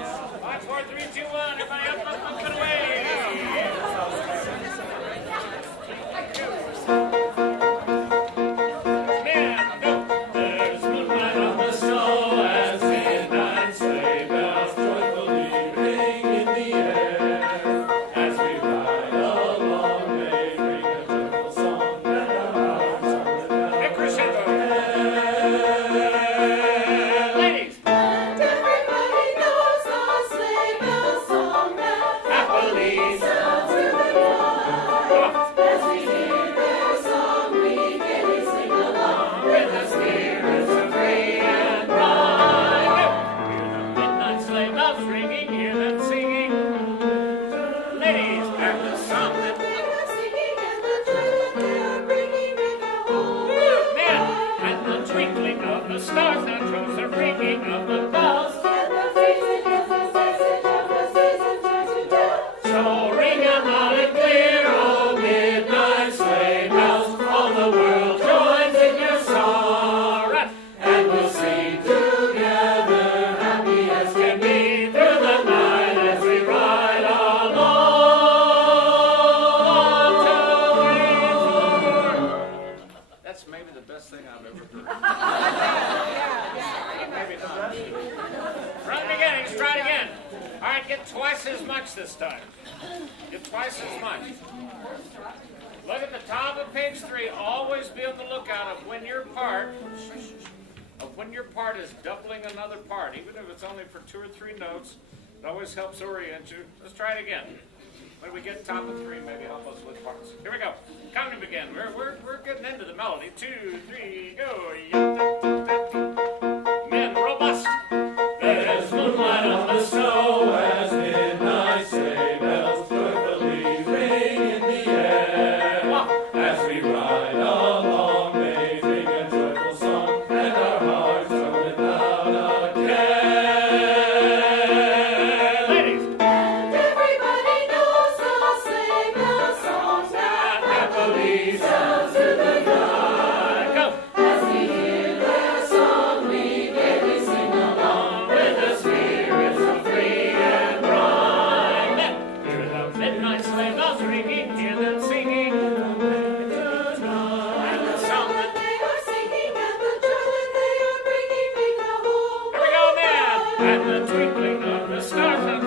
5, 4, 3, 2, 1. Everybody up and away. Man, go. There's moonlight on the snow as midnight sleigh bells joyfully ring in the air. As we ride along, they ring a joyful song, and our hearts are without crescendo. Ladies. And everybody knows the sleigh bell song that happily sounds through the night. As we hear their song, we gaily sing along with the spirits of free and bright. Hear the midnight sleigh bells ringing, hear them singing. Ladies, and the song that They are singing and the joy that they are bringing make our whole world men bright. and the twinkling of the stars that shows the ringing of the bells. And the phrasing is the message of the season tries to tell. So ring 'em out and clear, oh midnight sleigh bells. All the world joins in your song, right? And we'll sing together, happy as can be, through the night as we ride along till we. That's maybe the best thing I've ever heard. Maybe not. From the beginning, let's try it again. All right, get twice as much this time. Get twice as much. Look at the top of page 3. Always be on the lookout of when your part is doubling another part, even if it's only for 2 or 3 notes. It always helps orient you. Let's try it again. When we get top of 3, maybe help us with parts. Here we go. Count them again. We're getting into the melody. 2, 3, go. Men robust. There's moonlight on the snow as midnight sleigh bells joyfully ring in the air. As we ride along, they sing a joyful song, and our hearts are without a care. Ladies. And everybody knows the sleigh bell song that happily sounds through the night. Go. As we hear their song, we gaily sing along with the spirits of free and bright. Men. Hear the midnight sleigh bells ringing, hear them singing. And the song that They are singing and the joy that they are bringing make the whole Here we go, world man! bright. And the twinkling of the stars.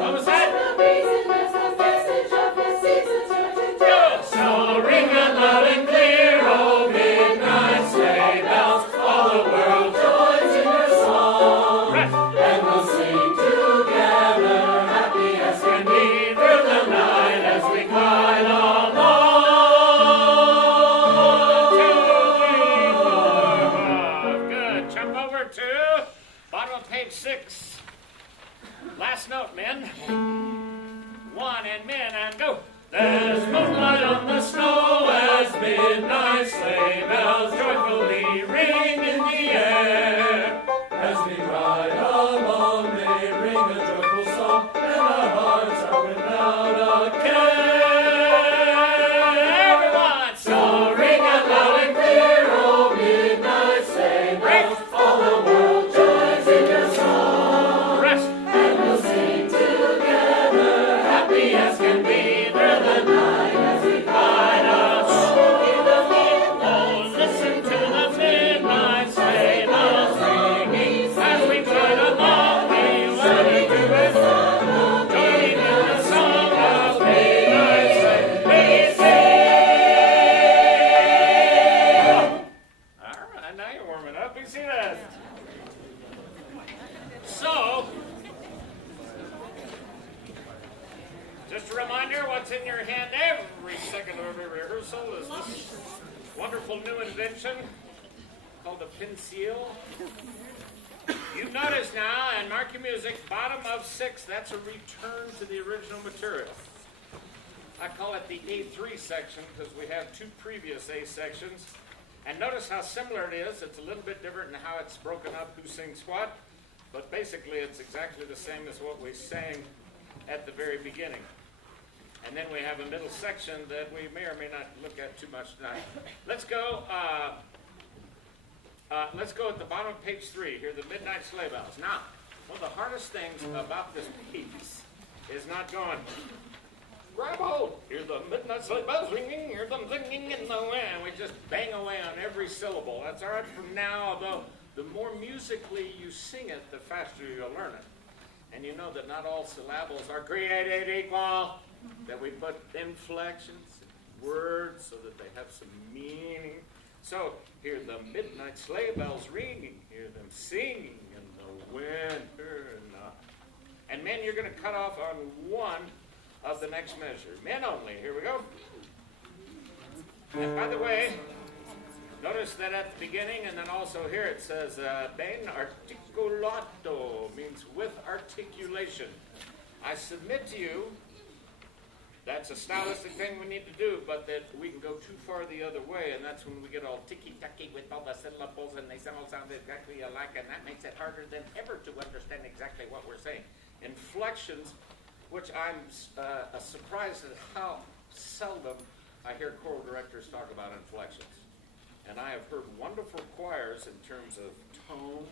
What was that? The reason is the message of the seasons try to Go! tell. So ring it loud and clear, oh midnight sleigh bells. All the world joins in your song. Right. And we'll sing together, Happy as can be through the night as we glide along. Good. Jump over to bottom of page 6. Last note, men. 1 and men and go. There's moonlight on the snow as midnight sleigh bells joyfully ring in the air. As we ride along, they ring a joyful song, and our hearts are without a care. Everyone, so ring it loud and clear, oh midnight sleigh bells. All the world joins in your song. Rest. and we'll sing together, Happy as can be through the night as we ride along. in the midnight. Oh, listen to the midnight sleigh bells ringing. As we glide along, we love to it. Joining in the song of midnight sleigh, we sing. All right, now you're warming up. You see that? So, just a reminder, what's in your hand every second of every rehearsal is this wonderful new invention called a pencil. You notice now, and mark your music, bottom of 6, that's a return to the original material. I call it the A3 section because we have 2 previous A sections. And notice how similar it is. It's a little bit different in how it's broken up, who sings what. But basically, it's exactly the same as what we sang at the very beginning. And then we have a middle section that we may or may not look at too much tonight. Let's go at the bottom of page 3. Here, the midnight sleigh bells. Now, One of the hardest things about this piece is not going, grab hold, hear the midnight sleigh bells ringing, hear them singing in the wind. We just bang away on every syllable. That's all right from now, although the more musically you sing it, the faster you'll learn it. And you know that not all syllables are created equal, that we put inflections, words, so that they have some meaning. So, hear the midnight sleigh bells ringing, hear them singing in the winter night. And men, you're going to cut off on one of the next measure. Men only. Here we go. And by the way, notice that at the beginning and then also here it says ben articulato, means with articulation. I submit to you that's a stylistic thing we need to do, but that we can go too far the other way, and that's when we get all ticky-tacky with all the syllables, and they all sound exactly alike, and that makes it harder than ever to understand exactly what we're saying. Inflections, which I'm surprised at how seldom I hear choral directors talk about inflections. And I have heard wonderful choirs in terms of tone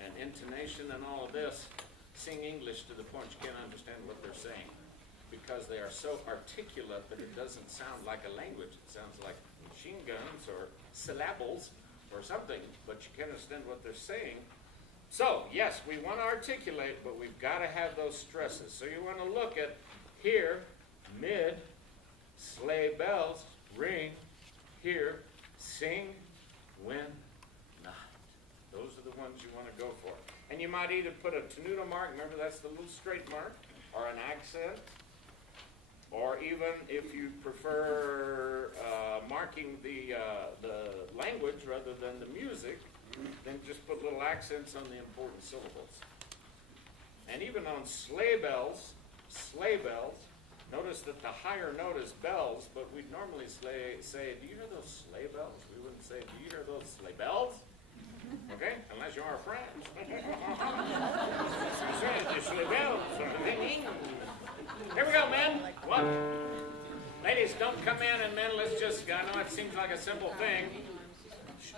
and intonation and all of this sing English to the point you can't understand what they're saying, because they are so articulate that it doesn't sound like a language. It sounds like machine guns or syllables or something, but you can't understand what they're saying. So, yes, we want to articulate, but we've got to have those stresses. So you want to look at here, mid, sleigh bells, ring, here, sing, when, not. Those are the ones you want to go for. And you might either put a tenuto mark, remember that's the little straight mark, or an accent, or even if you prefer marking the language rather than the music, then just put little accents on the important syllables. And even on sleigh bells, notice that the higher note is bells, but we'd normally say, do you hear those sleigh bells? We wouldn't say, do you hear those sleigh bells? Okay? Unless you are French. The sleigh bells are ringing. Here we go, men. One. Ladies, don't come in, and men, let's just, I know it seems like a simple thing.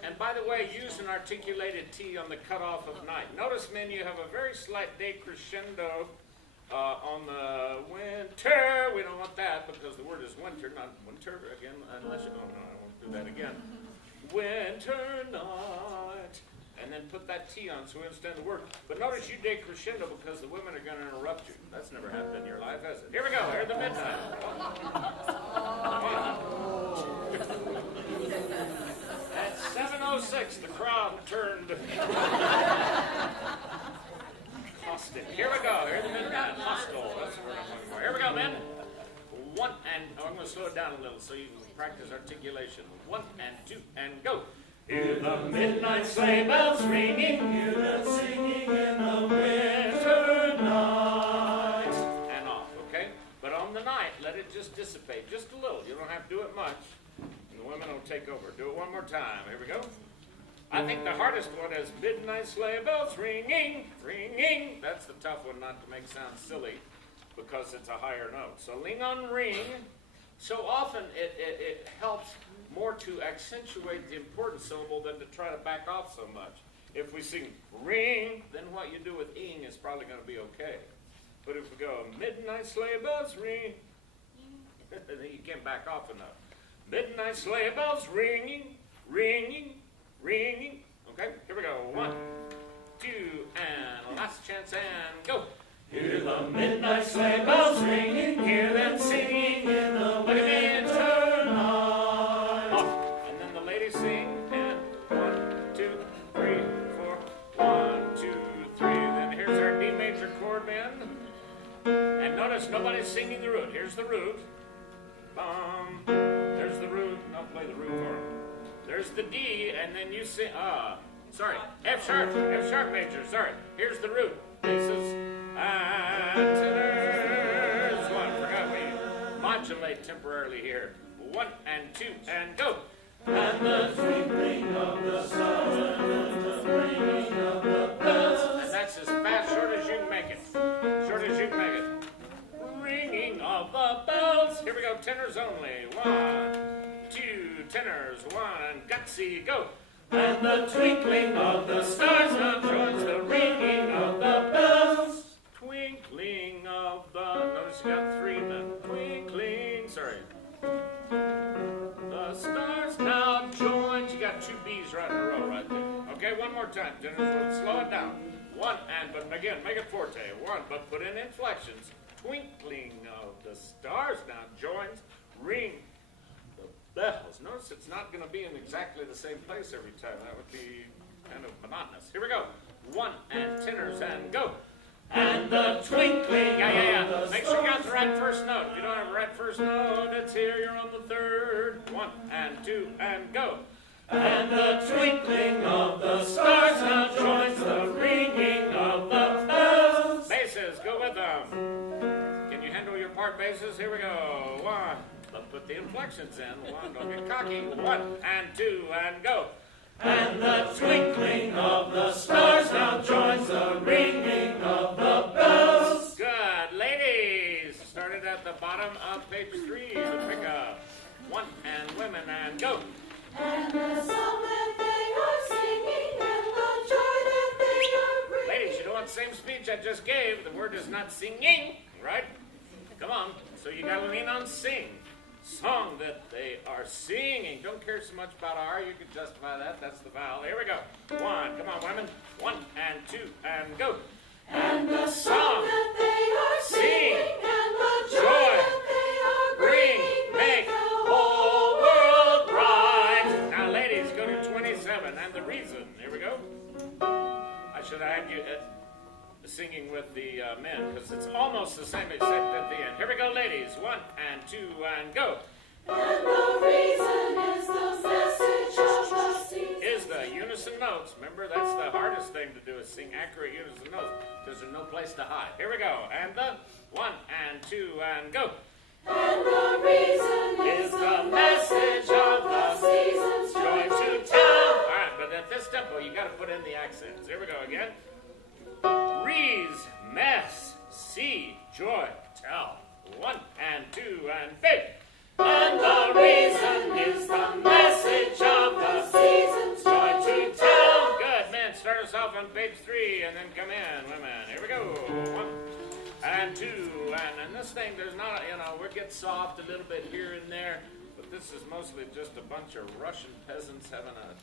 And by the way, use an articulated T on the cutoff of night. Notice, men, you have a very slight decrescendo on the winter. We don't want that because the word is winter, not winter again, unless you, oh no, I won't do that again. Winter night. And then put that T on so we understand the word. But notice you decrescendo because the women are going to interrupt you. That's never happened in your life, has it? Here we go. Here the midnight. At 7:06, the crowd turned caustic. Here we go. Here the midnight. Hostile. That's the word I'm looking for. Here we go, men. One and I'm going to slow it down a little so you can practice articulation. 1 and 2 and go. Hear the midnight sleigh bells ringing, hear them singing in the winter night. And off, okay? But on the night, let it just dissipate just a little. You don't have to do it much. And the women will take over. Do it one more time. Here we go. I think the hardest one is midnight sleigh bells ringing, ringing. That's the tough one not to make sound silly because it's a higher note. So lean on ring. So often it helps more to accentuate the important syllable than to try to back off so much. If we sing ring, then what you do with ing is probably going to be okay. But if we go midnight sleigh bells ring, then you can't back off enough. Midnight sleigh bells ringing, ringing, ringing. Okay, here we go. 1, 2, and last chance and go. Hear the midnight sleigh bells ringing, hear them singing in the winter night. And then the ladies sing, and 1, 2, 3, 4, 1, 2, 3. Then here's our D major chord, men. And notice nobody's singing the root. Here's the root. Bum. There's the root. I'll play the root for them. There's the D, and then you sing. Sorry, F sharp major. Sorry. Here's the root. This is tenors. 1. Forgot we modulate temporarily here. 1 and 2 and go. And the twinkling of the sun and the ringing of the bells. And that's as fast, short as you can make it. Short as you can make it. Ringing of the bells. Here we go. Tenors only. 1, 2, tenors. 1, gutsy, go. And the twinkling of the stars joins the ringing of the bells. right in a row right there. Okay, one more time. Tenors, we'll slow it down. One, and, but again, make it forte. One, but put in inflections. Twinkling of the stars now joins, ring the bells. Notice it's not going to be in exactly the same place every time. That would be kind of monotonous. Here we go. One, and tenors, and go. And the twinkling, yeah. Make sure you got the right first note. If you don't have the right first note, it's here, you're on the third. One, and two, and go. And the twinkling of the stars now joins the ringing of the bells. Basses, go with them. Can you handle your part basses? Here we go. One, but put the inflections in. One, don't get cocky. One, and two, and go. And the twinkling of the stars now joins the ringing of the bells. Good. Ladies, started at the bottom of page 3. The pickup. One, and women, and go. And the song that they are singing and the joy that they are bringing. Ladies, you know what same speech I just gave? The word is not singing, right? Come on. So you got to lean on sing. Song that they are singing. Don't care so much about R. You can justify that. That's the vowel. Here we go. One. Come on, women. One, and two, and go. And the song that they are singing and the joy that they are bringing make the whole world bright. Now, ladies, go to 27. And the reason. Here we go. I should have had you singing with the men, because it's almost the same except at the end. Here we go, ladies. One, and two, and go. And the reason is the message of the season. Is the unison notes. Remember, that's the hardest thing to do, is sing accurate unison notes, because there's no place to hide. Here we go. And the one, and two, and go. And the reason is the message of the season's joy to tell. All right, but at this tempo, you got to put in the accents. Here we go again. Rees, mess, see, joy, tell. One, and two, and big. And the reason is the message of the season's joy to tell. Good, men. Start us off on page 3 and then come in, women. Here we go. One, and two, and this thing, there's not, we get soft a little bit here and there, but this is mostly just a bunch of Russian peasants having a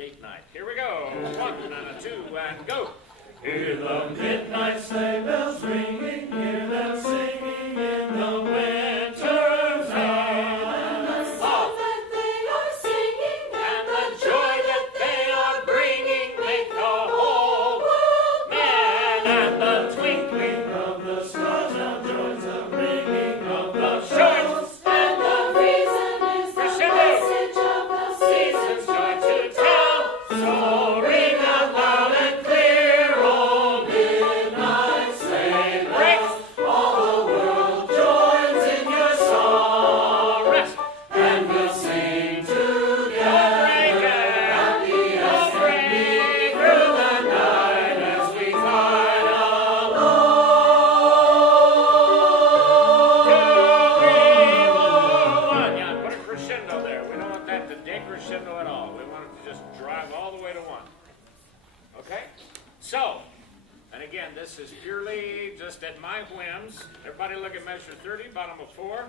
date night. Here we go. One, and a two, and go. Hear the midnight sleigh bells ringing, hear them singing in the winter night. And the song that they are singing And the joy that they are bringing make the whole world man. And the Twinkling of the stars now joins the ringing of the shorts. and the reason is the message of the season's joy to tell. So ring out loud and clear, oh midnight sleigh breaks all the world joins in your song, rest. and we'll sing together, happy as can be through the night as we glide along. Yeah, put a crescendo there. We don't want that to decrescendo at all. We want it to just drive all the way to 1. Okay? So, and again, this is purely just at my whims. Everybody look at measure 30, bottom of 4.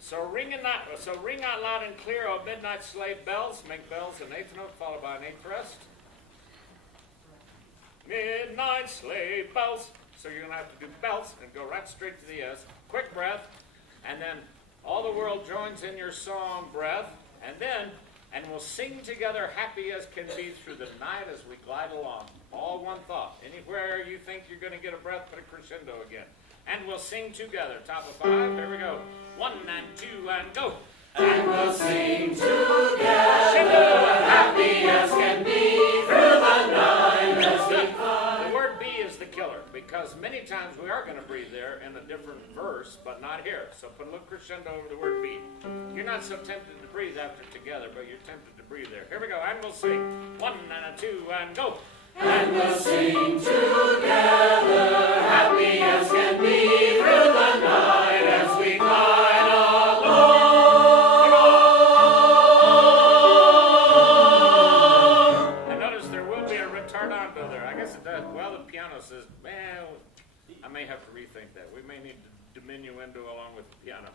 So ring out loud and clear, oh midnight sleigh bells. Make bells an 8th note followed by an 8th rest. Midnight sleigh bells. So you're going to have to do bells and go right straight to the S. Quick breath. And then all the world joins in your song breath. And we'll sing together happy as can be through the night as we glide along. All one thought. Anywhere you think you're going to get a breath, put a crescendo again. And we'll sing together. Top of 5. Here we go. 1 and 2 and go. And we'll sing together, happy as can be through the night as we climb. The word be is the killer, because many times we are going to breathe there in a different verse, but not here. So put a little crescendo over the word be. You're not so tempted to breathe after together, but you're tempted to breathe there. Here we go, and we'll sing. 1 and a 2 and go. And we'll sing together, happy as can be through the night as we glide along. And notice there will be a retardando there. I guess it does. Well, the piano says, man, I may have to rethink that. We may need to diminuendo along with the piano.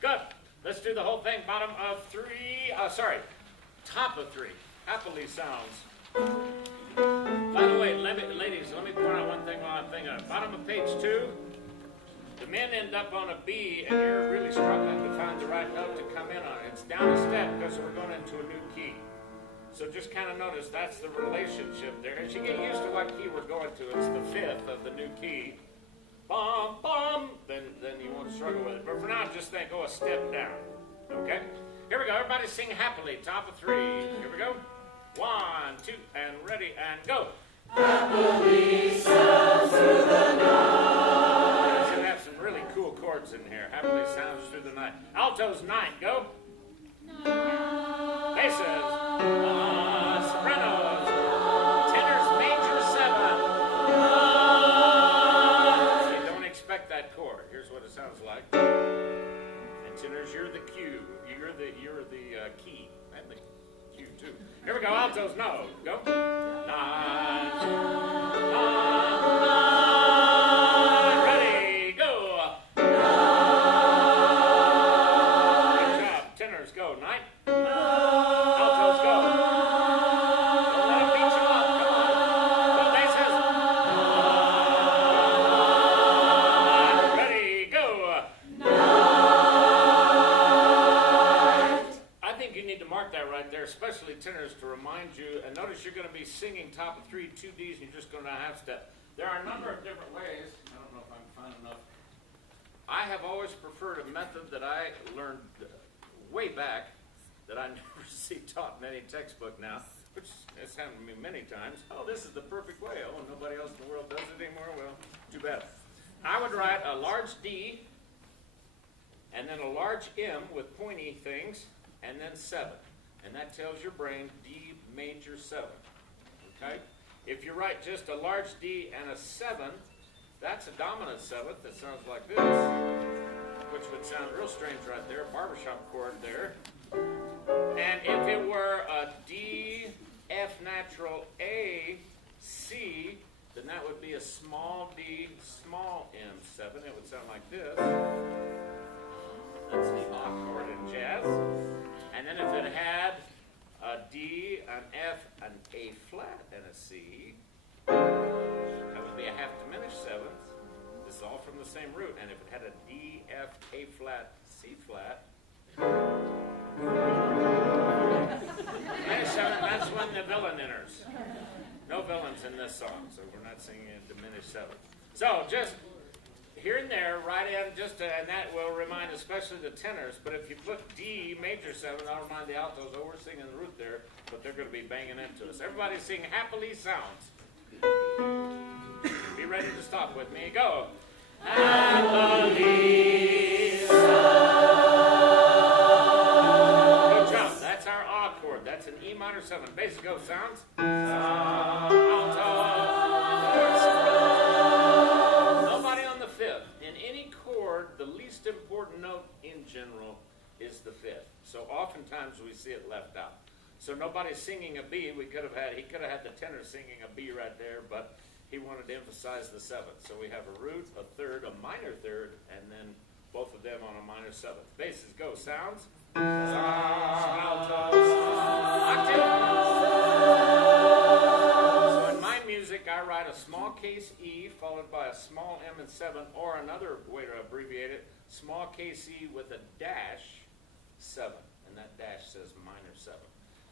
Good. Let's do the whole thing. Bottom of 3. top of 3. Happily sounds. By the way, ladies, let me point out one thing while I'm thinking of it. Bottom of page 2, the men end up on a B, and you're really struggling to find the right note to come in on. It's down a step because we're going into a new key. So just kind of notice that's the relationship there. As you get used to what key we're going to, it's the 5th of the new key. Bum, bum, then you won't struggle with it. But for now, just think, a step down. Okay? Here we go. Everybody sing happily. Top of 3. Here we go. 1, 2, and ready, and go. Happily sounds through the night. We're going to have some really cool chords in here. Happily sounds through the night. Altos 9. Go. Basses. Sopranos. Tenors major 7. You don't expect that chord. Here's what it sounds like. And tenors, you're the cue. You're the key. And the cue too. Here we go. Altos, no. Go. 9. Ready, go. Good job. Tenors, go. 9. Altos, go. Don't let them beat you up. Come on. Go, basses. Ready, go. I think you need to mark that right there, especially tenors, to remind you. And notice you're going to be singing top of 3, 2 Ds, and you're just going to half step. There are a number of different ways. I don't know if I can find enough. I have always preferred a method that I learned way back that I never see taught in any textbook now, which has happened to me many times. Oh, this is the perfect way. Oh, nobody else in the world does it anymore? Well, too bad. I would write a large D, and then a large M with pointy things, and then 7. And that tells your brain D major 7. Okay? If you write just a large D and a 7, that's a dominant 7th that sounds like this, which would sound real strange right there, barbershop chord there. And if it were a D, F natural, A, C, then that would be a small D, small M7. It would sound like this. That's the A chord in jazz. And then if it had a D, an F, an A flat, and a C, that would be a half diminished 7th. This is all from the same root. And if it had a D, F, A flat, C flat, minus 7, that's when the villain enters. No villains in this song, so we're not singing a diminished 7th. So just here and there, right in, and that will remind especially the tenors. But if you put D major 7, that'll remind the altos. Oh, we're singing the root there, but they're going to be banging into us. Everybody sing happily sounds. Be ready to stop with me. Go. Happily sounds. Good job. That's our A chord. That's an E minor 7. Bass go. Sounds. Alto. Nobody on the 5th. In any chord, the least important note in general is the 5th. So oftentimes we see it left out. So nobody's singing a B. He could have had the tenor singing a B right there, but he wanted to emphasize the 7th. So we have a root, a third, a minor 3rd, and then both of them on a minor 7th. Basses go. Sounds. Altos. Octave. So in my music, I write a small case E followed by a small M and 7, or another way to abbreviate it, small case E with a dash 7, and that dash says minor 7.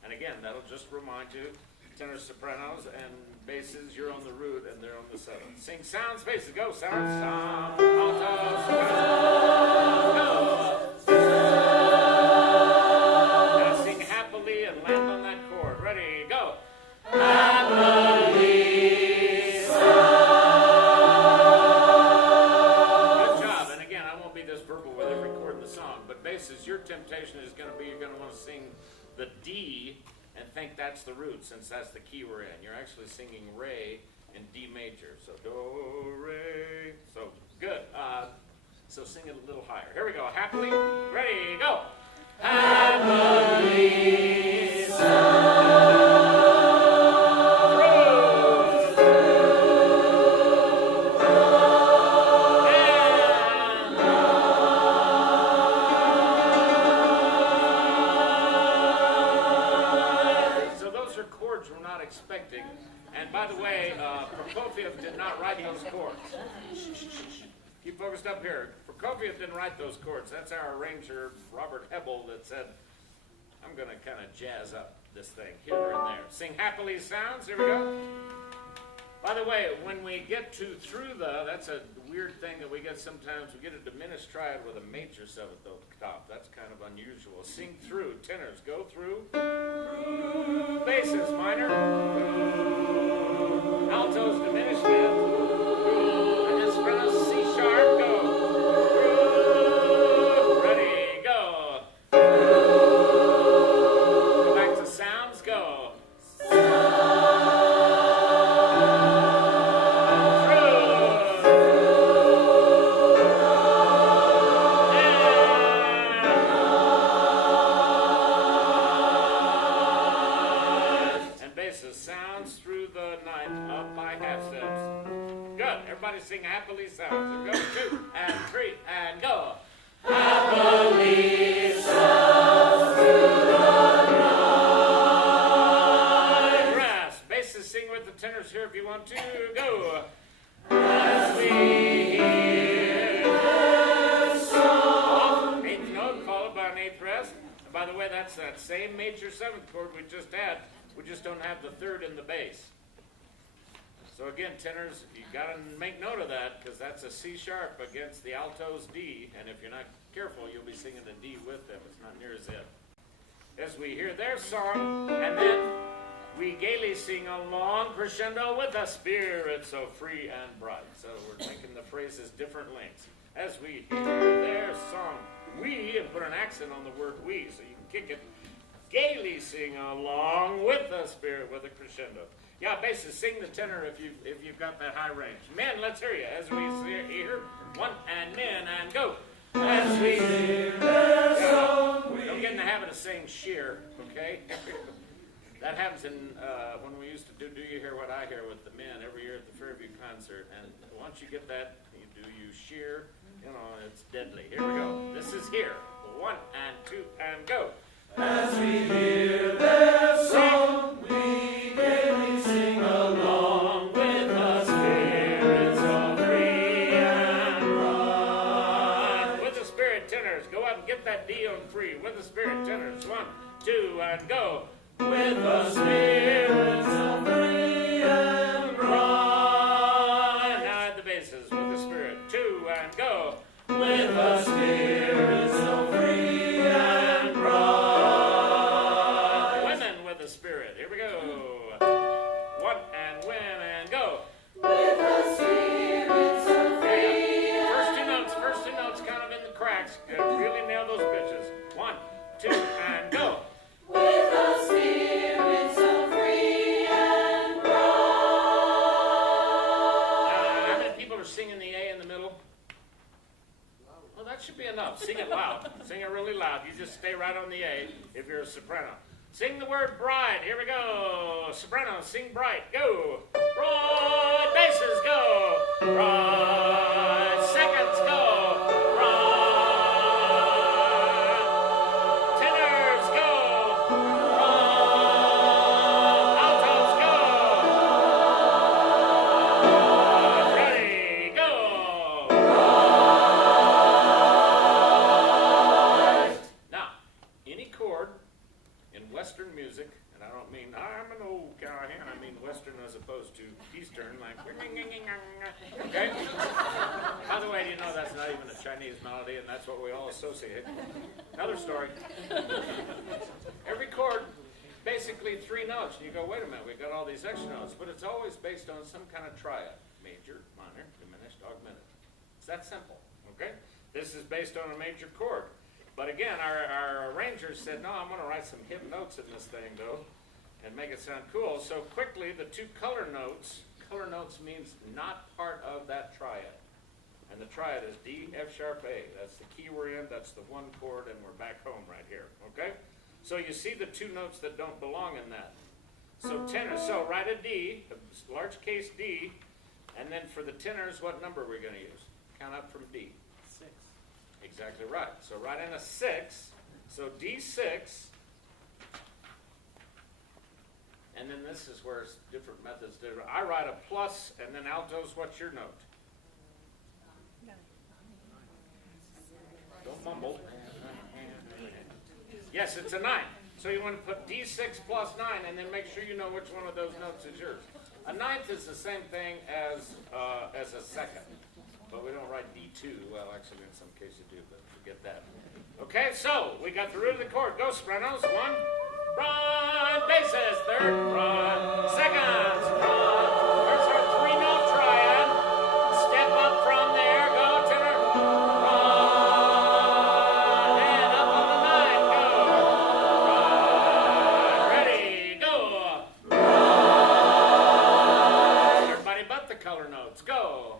And again, that'll just remind you, tenors, sopranos, and basses, you're on the root and they're on the 7th. Sing sounds, basses, go, sounds, sound, alto, go. Now sing happily and land on that chord. Ready, go. Happily sound. Good job. And again, I won't be this verbal with every chord in the song, but basses, your temptation is going to be, you're going to want to sing the D and think that's the root, since that's the key we're in. You're actually singing Re in D major. So do, Re. So good. So sing it a little higher. Here we go. Happily. Ready, go. Happily sound. way, Prokofiev did not write those chords. Keep focused up here. Prokofiev didn't write those chords. That's our arranger, Robert Hebel, that said, I'm going to kind of jazz up this thing here and there. Sing Happily Sounds. Here we go. By the way, when we get to through the, that's a weird thing that we get sometimes. We get a diminished triad with a major seventh at the top. That's kind of unusual. Sing through. Tenors, go through. Basses, minor. Altos, diminished fifth. And then sopranos, C sharp, go. Ready, go. Go back to sounds, go. Sing Happily Sounds. So go 2 and 3 and go. Happily sounds through the night. Brass. Basses sing with the tenors here if you want to. Go. As we hear the song. 8th note followed by an 8th rest. And by the way, that's that same major 7th chord we just had. We just don't have the 3rd in the bass. So again, tenors, you got to make note of that because that's a C sharp against the alto's D, and if you're not careful, you'll be singing the D with them. It's not near as if. As we hear their song, and then we gaily sing along crescendo with a spirit so free and bright. So we're making the phrases different lengths. As we hear their song, we, and put an accent on the word we, so you can kick it, gaily sing along with the spirit with a crescendo. Yeah, basses, sing the tenor if you've got that high range. Men, let's hear you. As we hear 1 and men and go. As we hear their song. Don't get in the habit of saying sheer, okay? That happens in when we used to do You Hear What I Hear with the men every year at the Fairview concert. And once you get that, you sheer, it's deadly. Here we go. This is here. 1 and 2 and go. As we hear their song, we gaily sing along with the spirit so free and bright. With the spirit tenors, go up and get that D on free. With the spirit tenors, 1, 2, and go. With the spirit so free and bright. Now at the basses, with the spirit, 2, and go. With the spirit so free and bright. Spirit. Here we go. 1 and when and go. With the spirit so free. First two notes kind of in the cracks. Really nail those pitches. 1, 2, and go. With the spirit so free and bright. How many people are singing the A in the middle? Well, that should be enough. Sing it loud. Sing it really loud. You just stay right on the A if you're a soprano. Sing the word bride. Here we go. Soprano, sing bright. Go. Bride. Basses, go. Bride. Seconds, go. Bride. Tenors, go. Bride. Altos, go. Ready, go. Bride. Now, any chord in Western music, and I don't mean, I'm an old Callahan, I mean Western as opposed to Eastern, like, okay? By the way, that's not even a Chinese melody, and that's what we all associate. Another story. Every chord, basically 3 notes, and you go, wait a minute, we've got all these extra notes, but it's always based on some kind of triad, major, minor, diminished, augmented. It's that simple, okay? This is based on a major chord. But again, our arrangers said, no, I'm going to write some hip notes in this thing, though, and make it sound cool. So quickly, the 2 color notes means not part of that triad. And the triad is D, F sharp, A. That's the key we're in, that's the 1 chord, and we're back home right here, okay? So you see the 2 notes that don't belong in that. So tenor, so write a D, a large case D, and then for the tenors, what number are we going to use? Count up from D. Exactly right. So write in a 6. So D6. And then this is where it's different methods. I write a plus, and then altos, what's your note? Don't mumble. Yes, it's a 9. So you want to put D6 plus 9, and then make sure you know which one of those notes is yours. A ninth is the same thing as a second, but we don't write D2. Well, actually, in some cases you do, but forget that. Okay, so we got the root of the chord. Go, sopranos. 1, run, basses. 3rd, run, seconds, run. There's our 3-note triad. Step up from there. Go, tenor. Run, and up on the 9. Go. Run. Ready, go. Run. Everybody but the color notes. Go.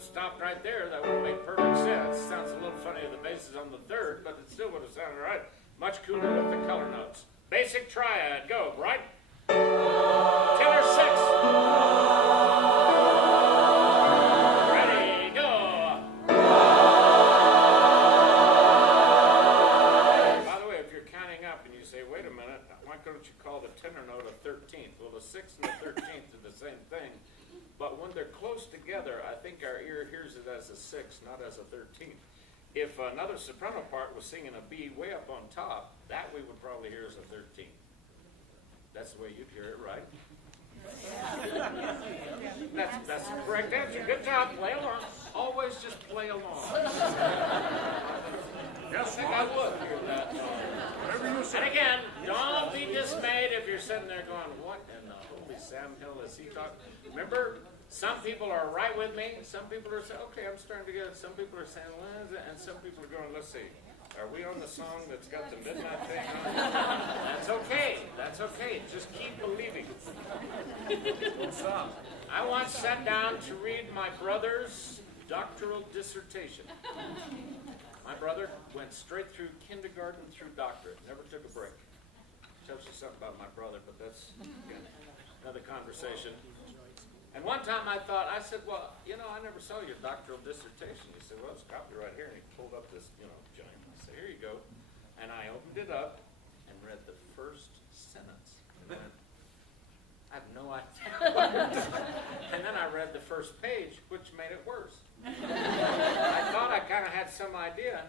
Stopped right there. That would make perfect sense. Sounds a little funny with the basses on the 3rd, but it still would have sounded right. Much cooler with the color notes. Basic triad. Go, right? Tenor 6. Ready, go. By the way, if you're counting up and you say, wait a minute, why couldn't you call the tenor note a 13th? Well, the 6th and the 13th are the same thing. But when they're close together, I think our ear hears it as a 6, not as a 13th. If another soprano part was singing a B way up on top, that we would probably hear as a 13th. That's the way you'd hear it, right? That's the correct answer. Good job. Play along. Always just play along. I think I would hear that. And again, don't be dismayed if you're sitting there going, what in the holy Sam Hill is he talking? Remember, some people are right with me. Some people are saying, okay, I'm starting to get it. Some people are saying, what is it? And some people are going, let's see. Are we on the song that's got the midnight thing on it? That's okay. That's okay. Just keep believing. Don't stop. I once sat down to read my brother's doctoral dissertation. My brother went straight through kindergarten through doctorate. Never took a break. Tells you something about my brother, but that's again, another conversation. And one time I said, well, you know, I never saw your doctoral dissertation. He said, well, it's a copy right here. And he pulled up this, giant. I said, here you go. And I opened it up and read the first sentence. And then I have no idea. And then I read the first page, which made it worse. I thought I kind of had some idea.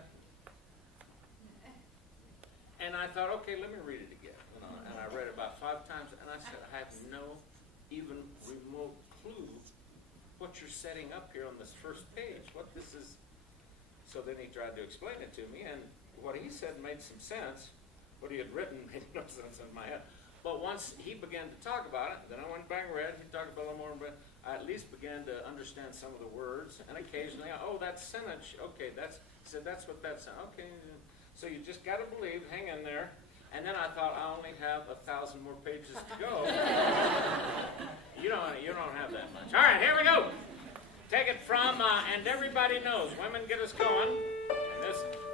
And I thought, okay, let me read it again. And I read it about 5 times. And I said, I have no even remote clue what you're setting up here on this first page, what this is. So then he tried to explain it to me, and what he said made some sense. What he had written made no sense in my head. But once he began to talk about it, then I went back and read, he talked about it more, but I at least began to understand some of the words, and occasionally, oh, that's sentence, okay, he said, that's what that's, okay. So you just got to believe, hang in there. And then I thought, I only have 1,000 more pages to go. You don't have that much. All right, here we go. Take it from, and everybody knows. Women, get us going. And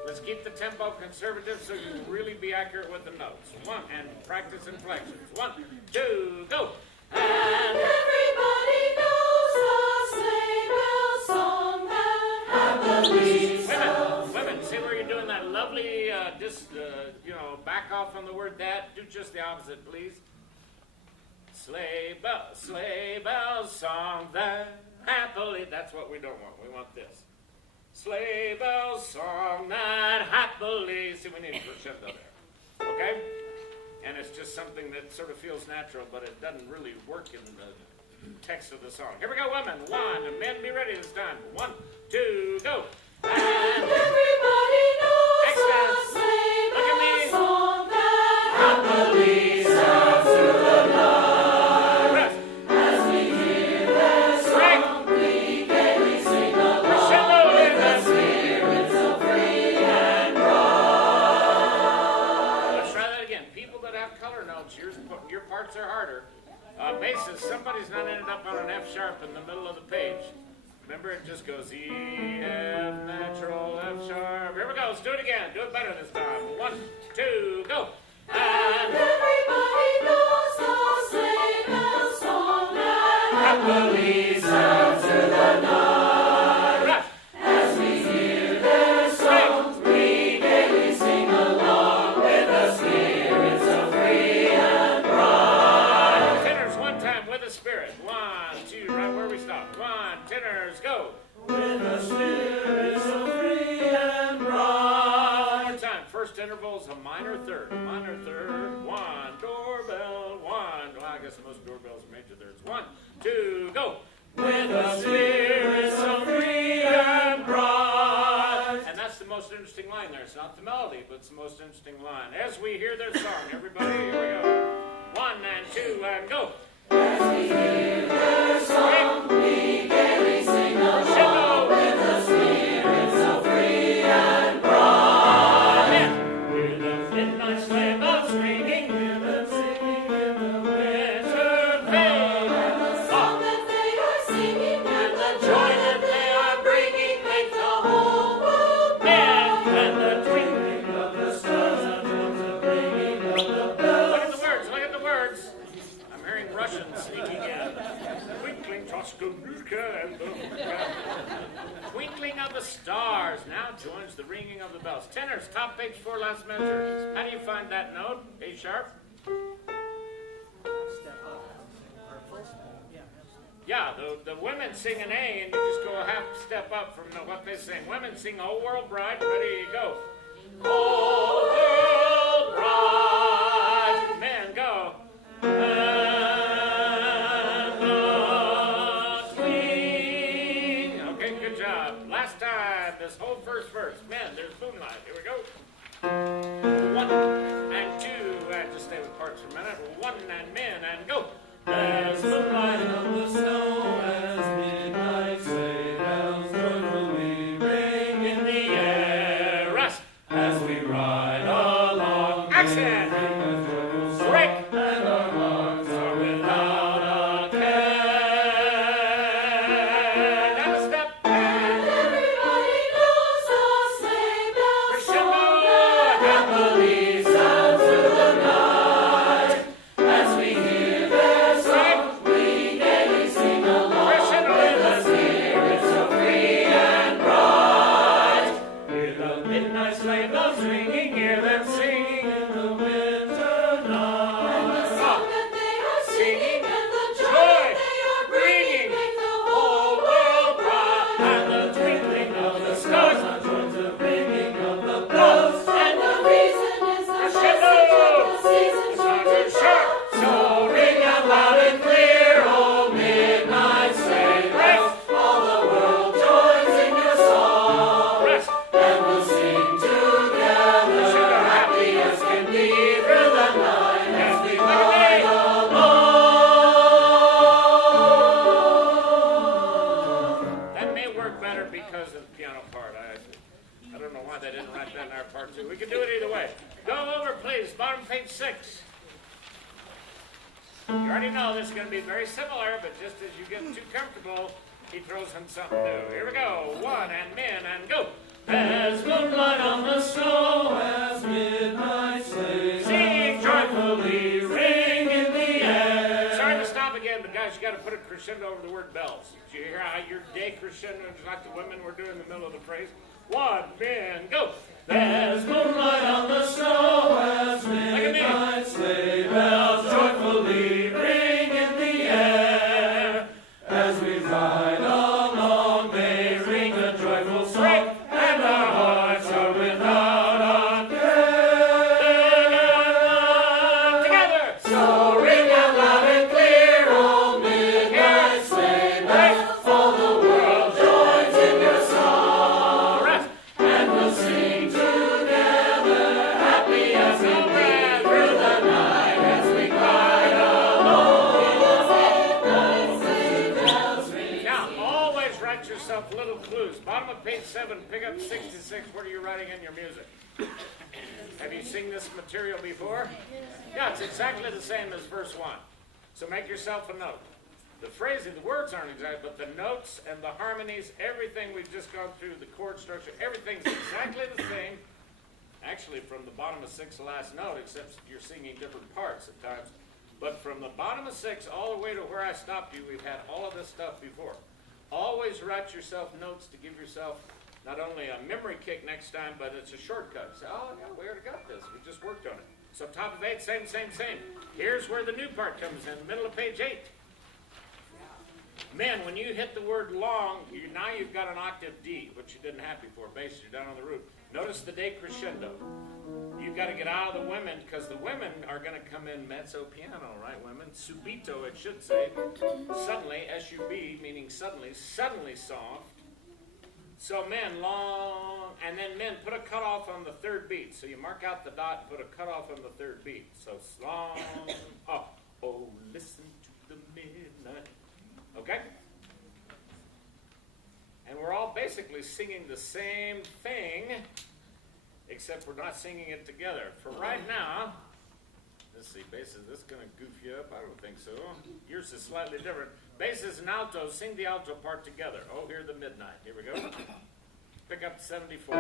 let's keep the tempo conservative so you can really be accurate with the notes. 1, and practice inflections. 1, 2, go. And everybody knows the sleigh bell song that happily sounds. Women, see where you're doing that lovely, back off on the word that. Do just the opposite, please. Sleigh bells song that happily. That's what we don't want. We want this. Sleigh bells song that happily. See, we need a crescendo there. Okay? And it's just something that sort of feels natural, but it doesn't really work in the text of the song. Here we go, women. 1, and men, be ready this time. 1, 2, go. And everybody knows the sleigh bell song that happily sounds through the night. As we hear their song, we gaily sing along with the spirits so free and bright. Let's try that again. People that have color notes, your parts are harder. Basses, somebody's not ended up on an F sharp in the middle of the page. Remember, it just goes E, F, natural, F sharp. Here we go. Let's do it again. Do it better this time. 1, 2, go. And everybody knows the sleigh bell song that happily sounds through the night. As we hear their songs, we gaily sing along with a spirit so free and bright. One more time. First interval is a minor third. Minor third. One. Doorbell. One. Well, I guess most doorbells are major thirds. 1, 2, go. With a spirit so free and bright. And that's the most interesting line there. It's not the melody, but it's the most interesting line. As we hear their song, everybody, here we go. 1 and 2 and go. As we hear their song, we gaily sing along with a spirit so free and bright. Hear the midnight sleigh bells ringing, hear them singing in the winter vein. And the song that they are singing and the joy that they are bringing make the whole world bright. And the twinkling Of the stars and the ringing of the bells. Look at the words, look at the words. I'm hearing Russians sneaking in. Twinkling Toskanuka and the twinkling of the stars now joins the ringing of the bells. Tenors, top page 4, last measure. How do you find that note? A sharp? Yeah, the women sing an A and you just go a half step up from what they sing. Women sing "Oh World Bride." Ready, go. Oh World Bride. Men go. And the tween. Okay, good job. Last time, this whole first verse. Men, there's moonlight. Here we go. 1 and 2, and just stay with parts for a minute. 1 and men, and go. There's moonlight on the snow as midnight sleigh bells joyfully ring in the air. Rest. As we ride along, Accent. we ring a joyful song, Break. and our hearts are without a care. Down a step. And everybody knows the sleigh bells song that Happily sound through the night. As we hear their song, we gaily sing along with a spirit so free and bright. Hear the midnight sleigh bells ringing, hear them singing in the winter the night. song that they are singing and the joy that they are bringing make the whole world bright. And the twinkling of the stars joins the ringing of the bells. And the reason is the message of the season for to shout. So ring out loud and clear, oh midnight sleigh bells. All the world joins in your song, Rest. and we'll sing together, happy as can be through the night as we ride along. That may work better because of the piano part. I don't know why they didn't write that in our part too. We can do it either way. Go over, please. Bottom page 6. You already know this is going to be very similar, but just as you get too comfortable, he throws in something new. Here we go. 1 and men and go. There's moonlight on the snow as midnight sleigh Sing joyfully ring in the air. Sorry to stop again, but guys, you got to put a crescendo over the word bells. Did you hear how your day crescendo is like the women were doing in the middle of the phrase? 1, men, go. There's moonlight on the snow as Look at me. midnight sleigh bells joyfully ring in the air. As we ride along, they ring a joyful song, and our hearts are without a care. Together. So ring out loud and clear, oh midnight sleigh bells. All the world joins in your song, Rest. and we'll sing together, happy as can be through the night as we ride along. Now, always write yourself little clues. Bottom of page 7, pick up 66. What are you writing in your music? Have you seen this material before? Yeah, it's exactly the same as verse 1. So make yourself a note. The phrasing, the words aren't exact, but the notes and the harmonies, everything we've just gone through, the chord structure, everything's exactly the same. Actually, from the bottom of 6, the last note, except you're singing different parts at times. But from the bottom of 6 all the way to where I stopped you, we've had all of this stuff before. Always write yourself notes to give yourself not only a memory kick next time, but it's a shortcut. Say, oh, yeah, we already got this. We just worked on it. So top of 8, same. Here's where the new part comes in, middle of page 8. Men, when you hit the word long, now you've got an octave D, which you didn't have before. Bass, you're down on the root. Notice the decrescendo. You've got to get out of the women, because the women are going to come in mezzo piano, right, women? Subito, it should say. Suddenly, S-U-B, meaning suddenly, suddenly soft. So men, long, and then men, put a cutoff on the third beat. So you mark out the dot and put a cutoff on the third beat. So long, up. Oh, listen to the midnight. Okay? And we're all basically singing the same thing, except we're not singing it together. For right now, let's see, bass, is this going to goof you up? I don't think so. Yours is slightly different. Basses and altos, sing the alto part together. Oh, hear the midnight. Here we go. Pick up 74. 2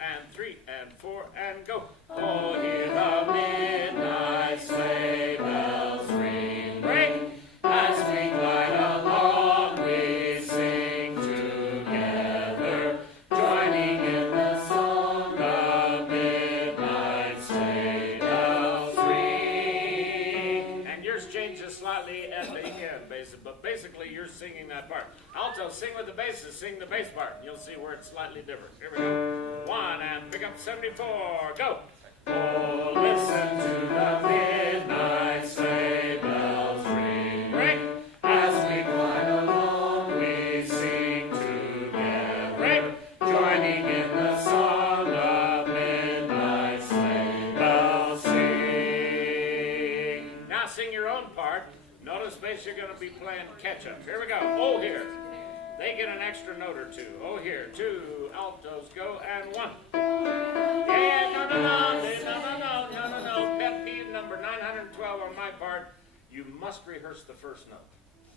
and 3 and 4 and go. Oh, hear the midnight sleigh bells ring. Ring. As we glide along, we sing together, joining in the song of midnight sleigh bells ring. And yours changes slightly at the end, but basically you're singing that part. Alto, sing with the basses, sing the bass part. You'll see where it's slightly different. Here we go. 1 and pick up 74. Go. Oh, listen to the midnight sleigh bells ring. Ring. As we glide along, we sing together. Ring. Joining in the song of midnight sleigh bells sing. Now sing your own part. Notice, bass, you're going to be playing catch-up. Here we go. Oh, here. They get an extra note or two. Oh, here. 2 altos, go, and 1. Yeah, no. Pet peeve number 912 on my part. You must rehearse the first note.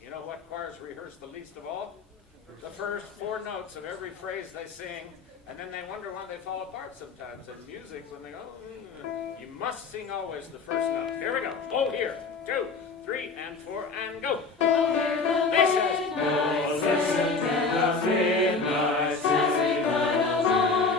You know what choirs rehearse the least of all? The first 4 notes of every phrase they sing, and then they wonder why they fall apart sometimes. In music, when they go, you must sing always the first note. Here we go. Oh, here. 2, 3, and 4, and go. Basses. Oh, listen to the midnight sleigh bells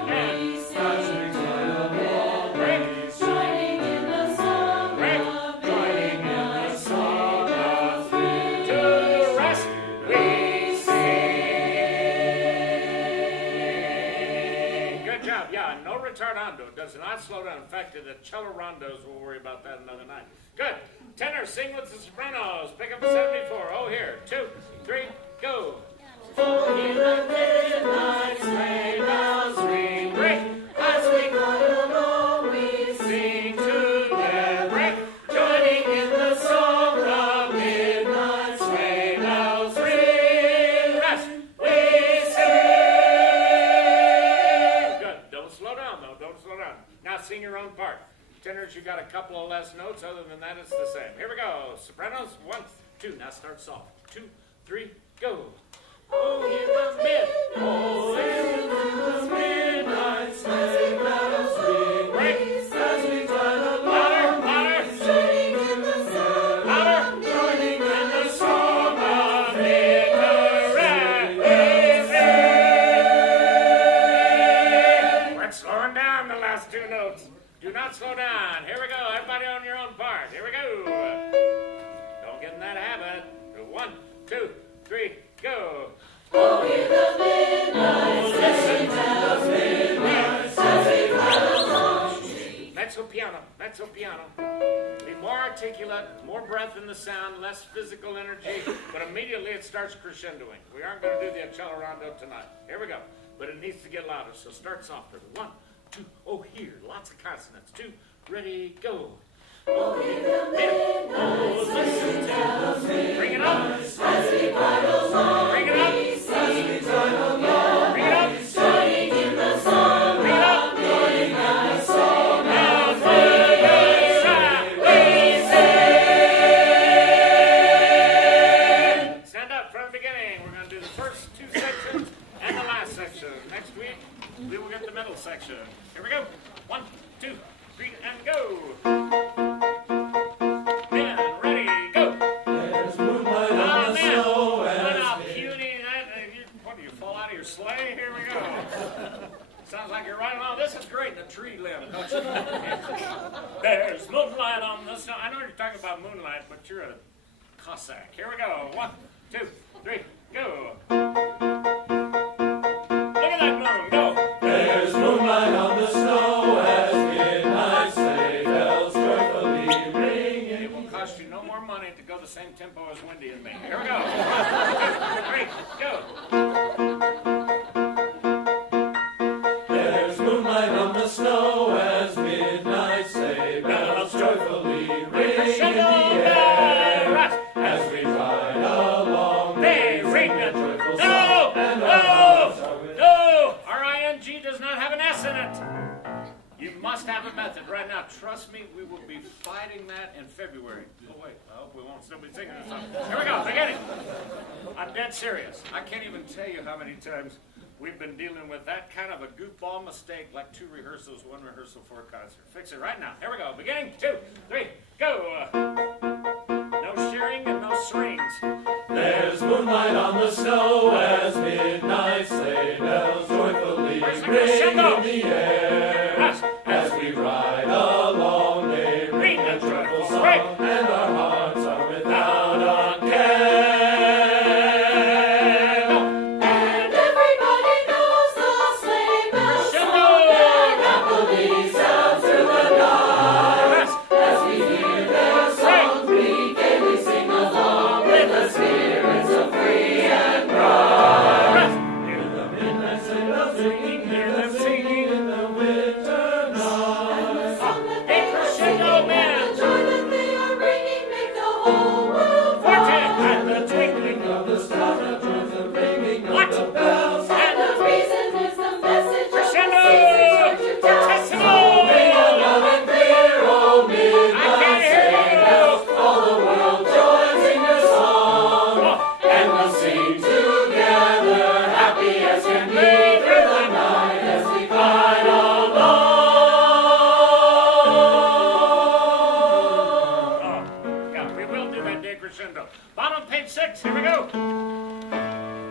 ring. As we glide along, ring. Joining in the song of joining in the song of freedom. To the rest we sing. Good job. Yeah, no retardando. Does not slow down. In fact, the cello rondos, we'll worry about that another night. Good. Tenor, sing with the sopranos. Pick up 74. Oh, here. 2, 3, go. Oh, hear the midnight sleigh bells ring. Ring. As we glide along, we sing together. Ring. Joining in the song of midnight sleigh bells ring. Rest. We sing. Good. Don't slow down, though. Don't slow down. Now sing your own part. Tenors, you got a couple of less notes. Other than that, it's the same. Here we go. Sopranos, 1, 2. Now start soft. 2, 3, go. Oh, hear the mid. Oh, listen to the midnight sleigh bells ring. Ring. As we glide along, louder. Sing in the sun. Louder. Joining in the song of midnight. Let's slow down the last 2 notes. Do not slow down. Here we go. Everybody on your own part. Here we go. Don't get in that habit. 1, 2, 3, go. Oh, hear the midnight listen to the midnight mezzo piano. Mezzo piano. Be more articulate, more breath in the sound, less physical energy, but immediately it starts crescendoing. We aren't going to do the accelerando tonight. Here we go. But it needs to get louder, so start softer. 1, 2, oh, here, lots of consonants. 2, ready, go. Oh, hear the midnight, listen to the midnight. Bring it up. As we glide along, bring it up. As we glide along, bring it up. Joining in the song, bring it up. Joining in the song, now we sing. Stand up from the beginning. We're going to do the first 2 sections and the last section. Next week, we will get the middle section. Here we go. 1, 2, 3, and go. And ready, go. There's moonlight on the snow What a puny. What do you fall out of your sleigh? Here we go. Sounds like you're riding on. This is great in a tree limb, don't you? There's moonlight on the snow. I know you're talking about moonlight, but you're a Cossack. Here we go. 1, 2, 3, go. Look at that moon, go. There's moonlight on the snow as midnight sleigh bells joyfully ringing. It will cost you no more money to go the same tempo as Wendy and me. Here we go. 1, 2, 3, go. There's moonlight on the snow as midnight sleigh bells joyfully ring in the air. As we ride along, They ring a it. joyful No! song, and our No! hearts are with No! R-I-N-G does not have an S in it. You must have a method right now. Trust me, we will be fighting that in February. Oh, wait. I hope we won't still be singing this song. Here we go. Beginning. I'm dead serious. I can't even tell you how many times we've been dealing with that kind of a goofball mistake, like 2 rehearsals, 1 rehearsal for a concert. Fix it right now. Here we go. Beginning. 2, 3, go. No shearing and no strings. There's moonlight on the snow as midnight sleigh bells joyfully Where's the ring crescendo? in the air. Yes. As we ride along, they ring a joyful song, Right. and our hearts are without a care. And everybody knows the sleigh bells Crescendo. song that happily sounds through the night. Yes. As we hear their songs, we gaily sing along with the spirits so free and bright. Yes. Hear the midnight sleigh bells ringing, hear them singing in the winter night. The song that Hey, they are crescendo, singing man. and the joy that they are bringing make the whole world Forte. bright. And the twinkling Of the stars that joins the ringing of What? the bells. And the reason is the message of the Crescendo. seasons are to tell. Crescendo. Ring out loud and clear, oh I midnight can't hear sleigh you. bells. All the world joins in your song, and we'll sing together, happy as can be through the night as we glide along. Oh, yeah, we will do that decrescendo. Bottom of page 6, here we go.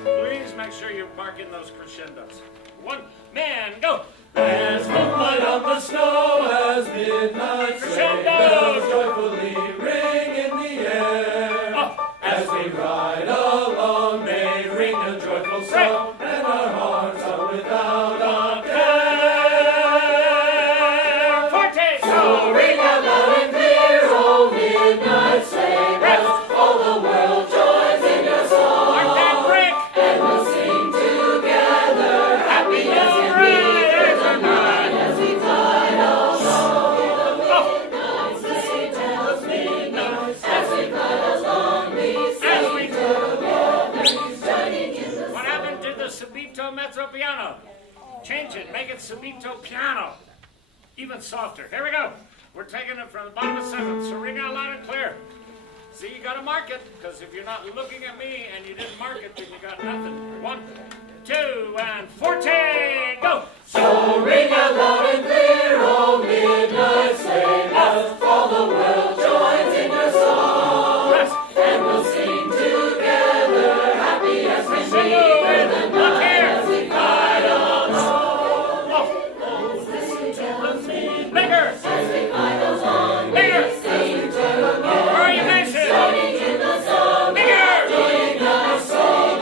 Please make sure you're marking those crescendos. 1, man, go. There's moonlight on the snow as midnight sleigh bells joyfully ring in the air. Oh, As we ride along, they ring a joyful song, and our hearts are without a care. forte. So ring out loud and clear, oh midnight sleigh bells. All the world joins in your song, Mark that brick. and we'll sing together, happy as can be through the night as we glide along. Sleigh bells ringing, as we glide along, we sing As we together, joining in the What happened to the subito mezzo piano? Change it. Make it subito piano. Even softer. Here we go. We're taking it from the bottom of 7. So ring out loud and clear. See, you got to mark it, because if you're not looking at me and you didn't mark it, then you got nothing. 1, 2, and forte. Go. So ring out loud and clear, oh midnight sleigh bells. All the world joins in your song, Yes. and we'll sing together, happy as can be Crescendo. through the Look night here. as we glide along. Oh, bigger. as we glide along, we Bigger. sing together, Where are you missing? joining in the song. Bigger. Joining our soul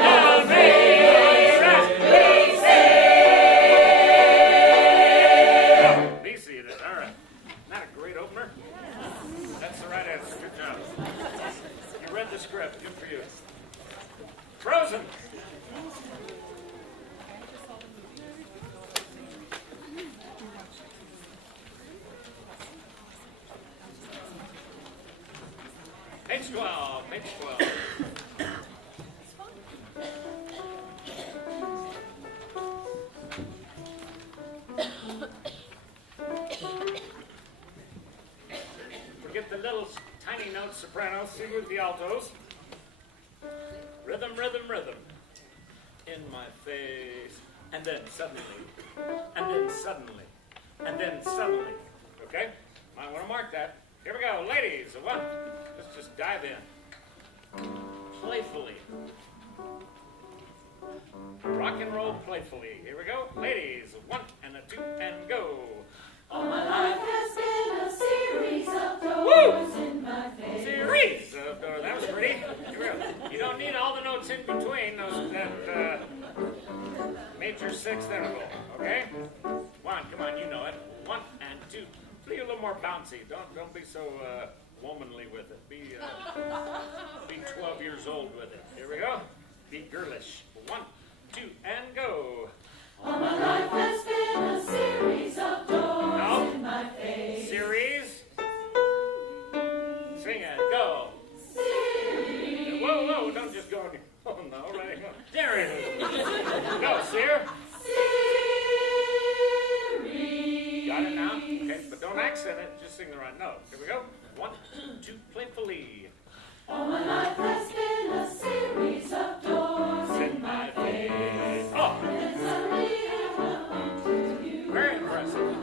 And be seated. All right. Isn't that a great opener? That's the right answer. Good job. You read the script. Good for you. Frozen. Page 12. Page 12. Forget the little tiny notes, sopranos, see with the altos. Rhythm, rhythm, rhythm. In my face. And then suddenly. And then suddenly. And then suddenly. Okay? Might want to mark that. Here we go. Ladies, 1. Let's just dive in. Playfully. Rock and roll playfully. Here we go. Ladies, 1 and a 2 and go. All my life has been a series of doors in my face. Series of doors. That was pretty. Here we go. You don't need all the notes in between that major sixth interval, okay? One, come on, you know it. 1 and 2. Be a little more bouncy. Don't be so womanly with it. Be 12 years old with it. Here we go. Be girlish. 1, 2, and go. All my life has been a series of doors in my face. Series. Sing it. Go. Series. Whoa, whoa, don't just go on your phone now. Right, go. There it is. Go, Seer. Series. Got it now? Okay, but don't accent it. Just sing the right note. Here we go. 1, 2, playfully. All my life has been a series of doors In my face. Oh, and suddenly I come to you. very impressive.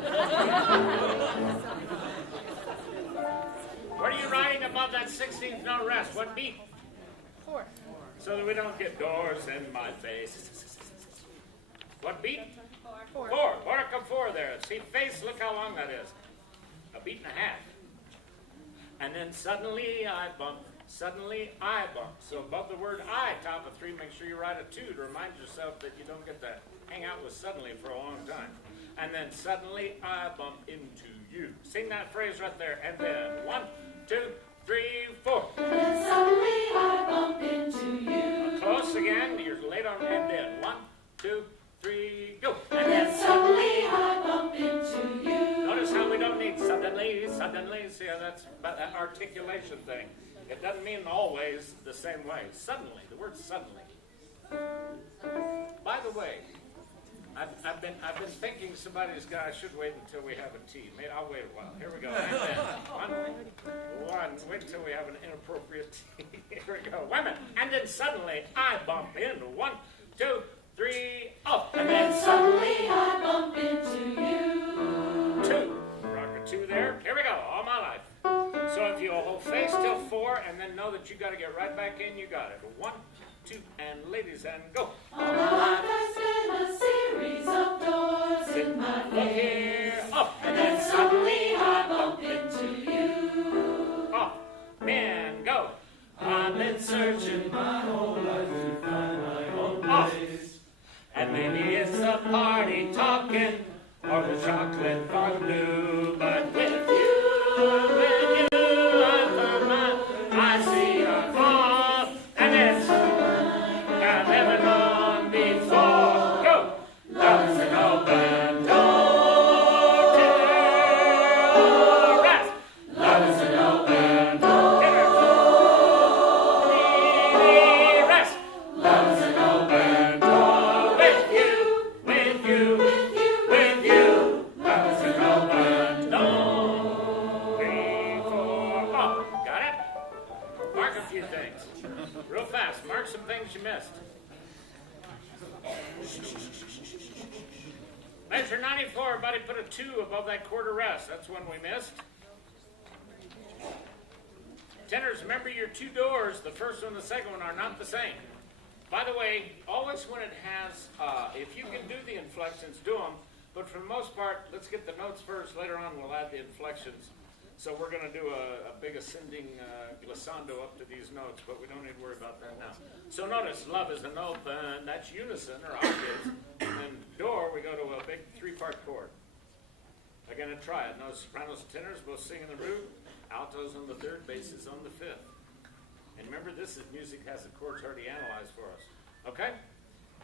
What are you writing above that 16th note rest? What beat? 4. So that we don't get doors in my face. What beat? 4. 4. Mark a 4 there. See, face, look how long that is. A beat and a half. And then suddenly I bump. Suddenly I bump. So above the word I, top of 3, make sure you write a 2 to remind yourself that you don't get to hang out with suddenly for a long time. And then suddenly I bump into you. Sing that phrase right there. And then 1, 2, 3, 4. And then suddenly I bump into you. Close again. You're late on and then 1, 2, 3, go. And then suddenly I bump into you. Notice how we don't need suddenly. See how that's about that articulation thing. It doesn't mean always the same way. Suddenly, the word suddenly. By the way, I've been thinking somebody's got. I should wait until we have a tea. Maybe I'll wait a while. Here we go. And then, one. Wait until we have an inappropriate tea. Here we go. Wait a minute. And then suddenly I bump in. 1, 2, 3, up. And then suddenly I bump into you. 2. Rock a 2 there. Here we go. All my life. So if you hold face till 4 and then know that you got to get right back in, you got it. 1, 2, and ladies, and go. All my life has been a series of doors in my Look face. here. Up. And then suddenly I bump into you. Up. And go. I've been searching my whole life to find my own place. And maybe it's a party talking or the chocolate fondue, but with you, I see a fall, and it's I've never known before. Go! Love's an open door to rest. Love is an open door to rest. Love is an open door with you, with you, with you. Love is an open door. 3, 4, up. Got it? Mark a few things. Real fast. Mark some things you missed. Measure 94. Everybody put a 2 above that quarter rest. That's one we missed. Tenors, remember your 2 doors, the first one and the second one, are not the same. By the way, always when it has, if you can do the inflections, do them. But for the most part, let's get the notes first. Later on, we'll add the inflections. So we're going to do a big ascending glissando up to these notes, but we don't need to worry about that now. So notice, love is an open, that's unison or octaves. And then door, we go to a big 3-part chord. Again, a triad. Notice sopranos and tenors both sing in the root, altos on the 3rd, basses on the 5th. And remember, this is music has the chords already analyzed for us. Okay?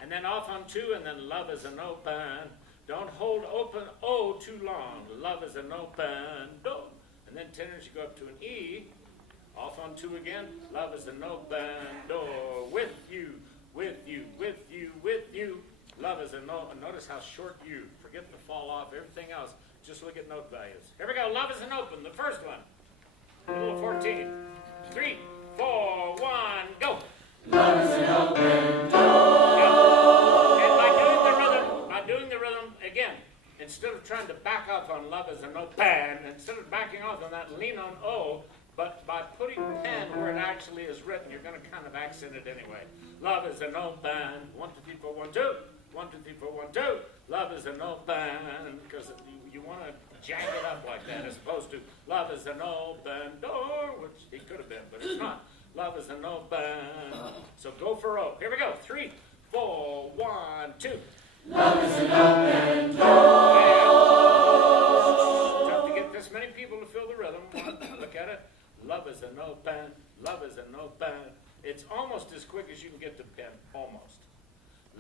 And then off on 2, and then love is an open. Don't hold open O too long. Love is an open do. And then tenors, you go up to an E. Off on 2 again. Love is an open door. With you, with you, with you, with you. Love is a no. Notice how short you. Forget the fall off. Everything else. Just look at note values. Here we go. Love is an open. The first one. Middle of 14. 3, 4, 1, go. Love is an open door. And by doing the rhythm again, instead of trying to back off on love as a note pan, instead of backing off on that lean on O, but by putting pen where it actually is written, you're going to kind of accent it anyway. Love is a note pan. 1, 2, 3, 4, 1, 2. 1, 2, 3, 4, 1, 2. Love is a note pan, because you want to jack it up like that, as opposed to love is an open door, which it could have been, but it's not. Love is an open. So go for rope. Here we go. 3, 4, 1, 2. Love is an open door. Tough to get this many people to feel the rhythm. Look at it. Love is an open. Love is an open. It's almost as quick as you can get to pen. Almost.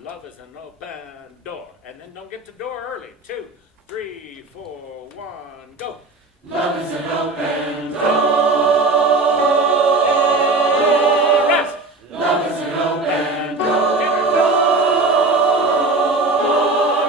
Love is an open door. And then don't get to door early. 2, 3, 4, 1, go. Love is an open door. Rest. Love is an open door.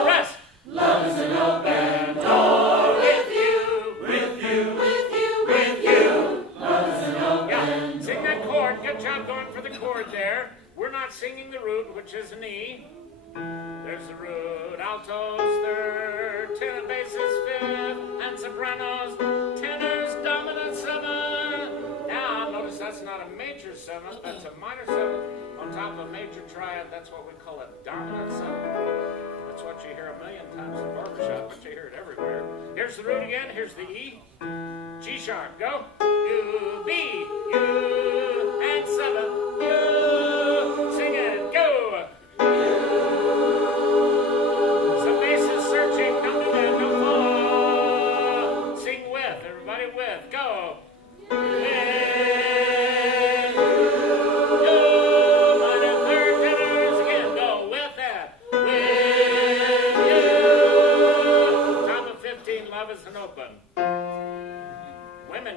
Rest. Love is an open door. With you. With you. With you. With you. Love is an open Yeah. door. Sing that chord. Good job going for the chord there. We're not singing the root, which is an E. There's the root, altos, third, tenor, basses, fifth, and sopranos, tenors, dominant seventh. Now, notice that's not a major seventh, that's a minor seventh on top of a major triad. That's what we call a dominant seventh. That's what you hear a million times in barbershop, but you hear it everywhere. Here's the root again, here's the E. G sharp, go. U, B, U, and seventh, U. Sing it, go.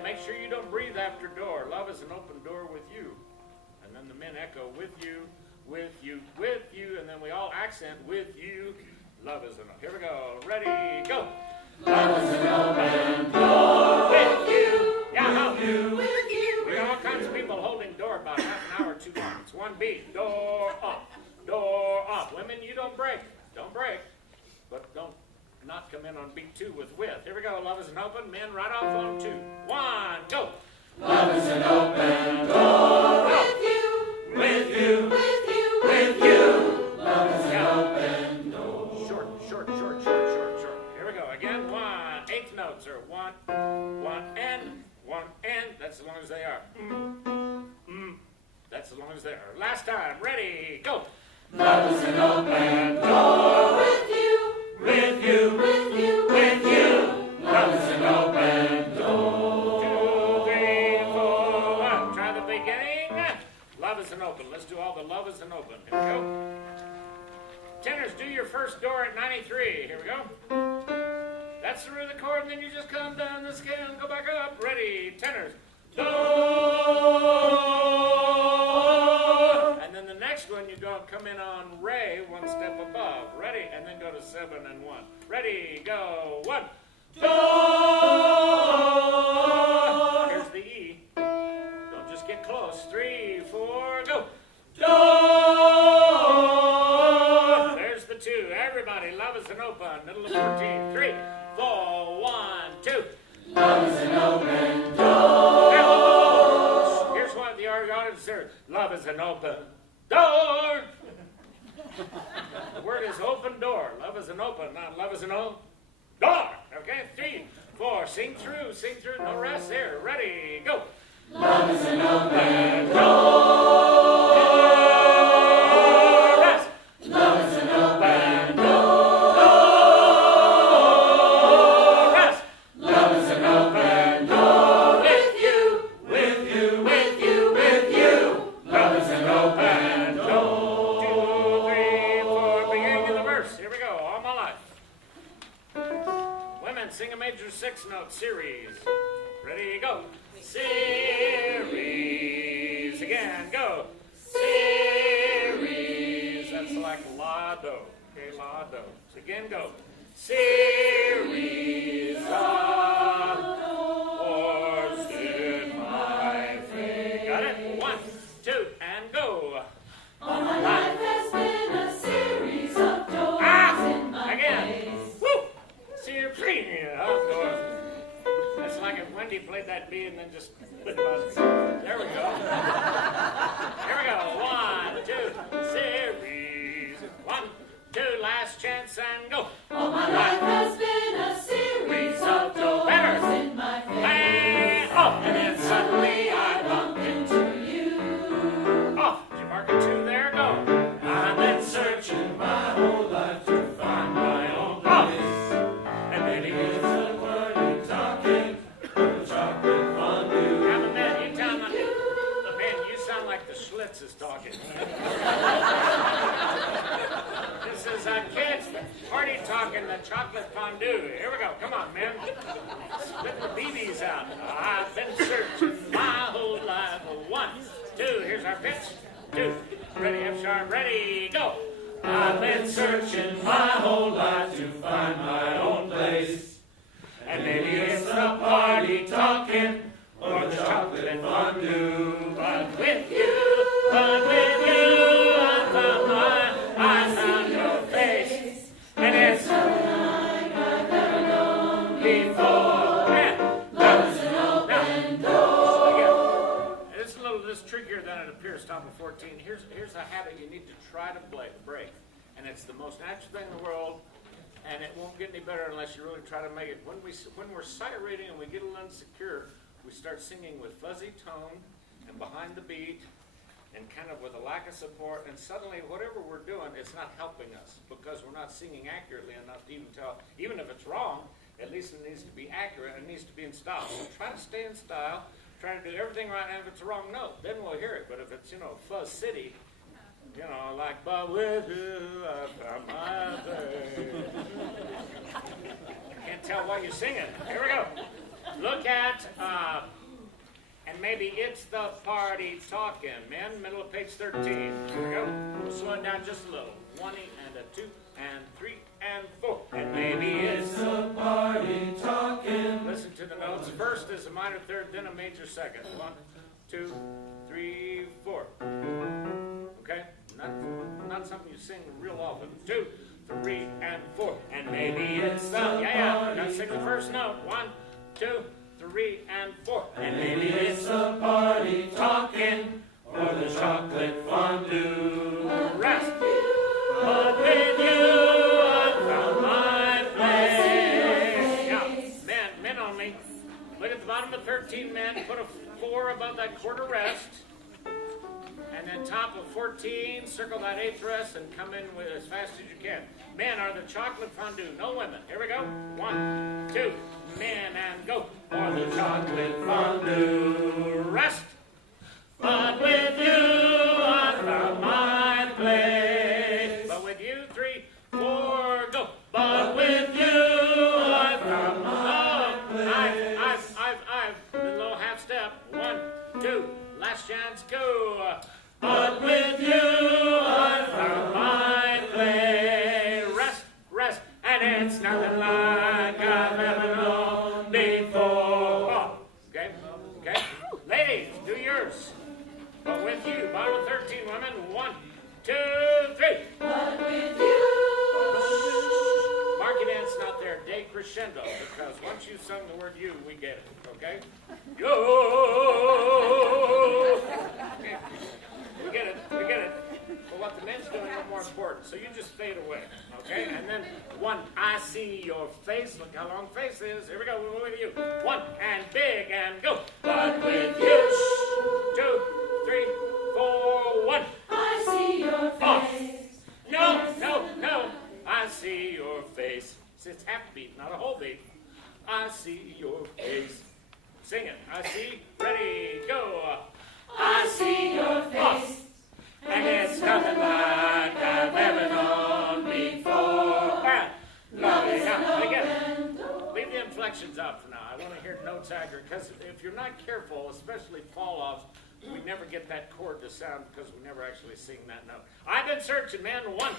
Make sure you don't breathe after door. Love is an open door with you. And then the men echo with you, with you, with you. And then we all accent with you. Love is an open. Here we go. Ready, go. Love is an open door. With you. Yeah, With you. With you. we got all kinds of people holding door about half an hour too long. It's one beat. Door up. Door up. Women, you don't break. Don't break. But don't not come in on beat 2 with. Here we go. Love is an open. Men right off on 2. 1, go. Love is an open door. With you. With you. With you. With you. Love is an Yeah. open door. Short. Here we go. Again. 1. 8th notes are 1, 1 and 1 and. That's as long as they are. That's as long as they are. Last time. Ready. Go. Love is an open door. With you. With you. With you. With you. Love is an open door. 2, 3, 4, 1. Try the beginning. Love is an open. Let's do all the love is an open. Here we go. Tenors, do your first door at 93. Here we go. That's the root of the chord, and then you just come down the scale and go back up. Ready, tenors. Do. And then the next one, you come in on re, one step above. Ready, and then go to 7 and 1. Ready, go. 1. Do. Here's the E. Don't just get close. 3, 4, go. Do. There's the 2. Everybody, love is an open. Middle of 14. 3, 4, 1, 2. Love is an open door. Here's what the audience heard. Love is an open door. The word is open door. Love is an open, not love is an open door. Okay, 3, 4. Sing through. No rest there. Ready, go. Love is an open door. Rest. Love is an open door. Rest. Love is an open door. With you. With you. With you. With you. Love is an open door. 2, 3, 4. Beginning of the verse. Here we go. All my life. Women, sing a major 6-note series. Ready, go. Series. Again, go. Series. That's like la-do. Okay, la-do. So again, go. Series of doors in my faith. Got it? 1, 2, and go. All my life has been a series of doors in my Again. face. Woo! Series. That's like if Wendy played that B and then just. There we go. Here we go. 1, 2, series. 1, 2, last chance and go. All my life has been a series of doors in my face. And oh, And then suddenly I bump into you. sound like the Schlitz is talking. This is kids party talking the chocolate fondue. Here we go. Come on, man. Spit the BBs out. I've been searching my whole life. 1, 2. Here's our pitch. 2. Ready, F sharp. Ready, go. I've been searching my whole life to find my own place. And maybe it's the party talking or the chocolate fondue. But with you, I found your face. And it's Like I've never known before. love is an open door. It's a little this trickier than it appears. Top of 14. Here's a habit you need to try to break, and it's the most natural thing in the world, and it won't get any better unless you really try to make it. When we're sight reading and we get a little insecure, we start singing with fuzzy tone and behind the beat, and kind of with a lack of support, and suddenly whatever we're doing is not helping us because we're not singing accurately enough to even tell. Even if it's wrong, at least it needs to be accurate. It needs to be in style. So try to stay in style. Try to do everything right, and if it's a wrong note, then we'll hear it. But if it's, Fuzz City, like, but with you, I found my way. I can't tell why you're singing. Here we go. Look at, and maybe it's the party talking. Men, middle of page 13. Here we go. We'll slow it down just a little. 1 and a 2 and 3 and 4. And maybe it's the party talking. Listen to the notes. First is a minor third, then a major second. 1, 2, 3, 4. Okay? Not something you sing real often. 2, 3, and 4. And maybe it's the yeah. Gotta sing the first note. 1, 2, 3, and 4. And maybe it's the party talking or the chocolate fondue. Rest. But with you, I found my place. Now, men only. Look at the bottom of 13, men. Put a 4 above that quarter rest. And then top of 14, circle that 8th rest and come in with as fast as you can. Men are the chocolate fondue, no women. Here we go. 1, 2, men and go. Or the chocolate fondue. Rest. But with you, I found my place. But with you, 3, 4, go. But with you, I found my place. I've a little half step. 1, 2, last chance, go. But with you, I found my place. Rest, and it's nothing like I've ever known before. Oh, okay. Ladies, do yours. But with you, bottom of 13, women. 1, 2, 3. But with you. Mark it in, it's not there. Decrescendo, because once you've sung the word you, we get it. Okay? Yo. Okay. We get it. But what the men's doing is more important. So you just fade away. Okay? And then 1, I see your face. Look how long face is. Here we go. We're with you. 1, and big, and go. But with you. 2, 3, 4, 1. I see your face. No. I see your face. It's half beat, not a whole beat. I see your face. Sing it. I see. Ready, go. I see your face. And it's nothing like I've ever known before. Love it. Now, again, leave the inflections out for now. I want to hear notes accurate, because if you're not careful, especially fall-offs, we never get that chord to sound because we never actually sing that note. I've been searching, man. 1,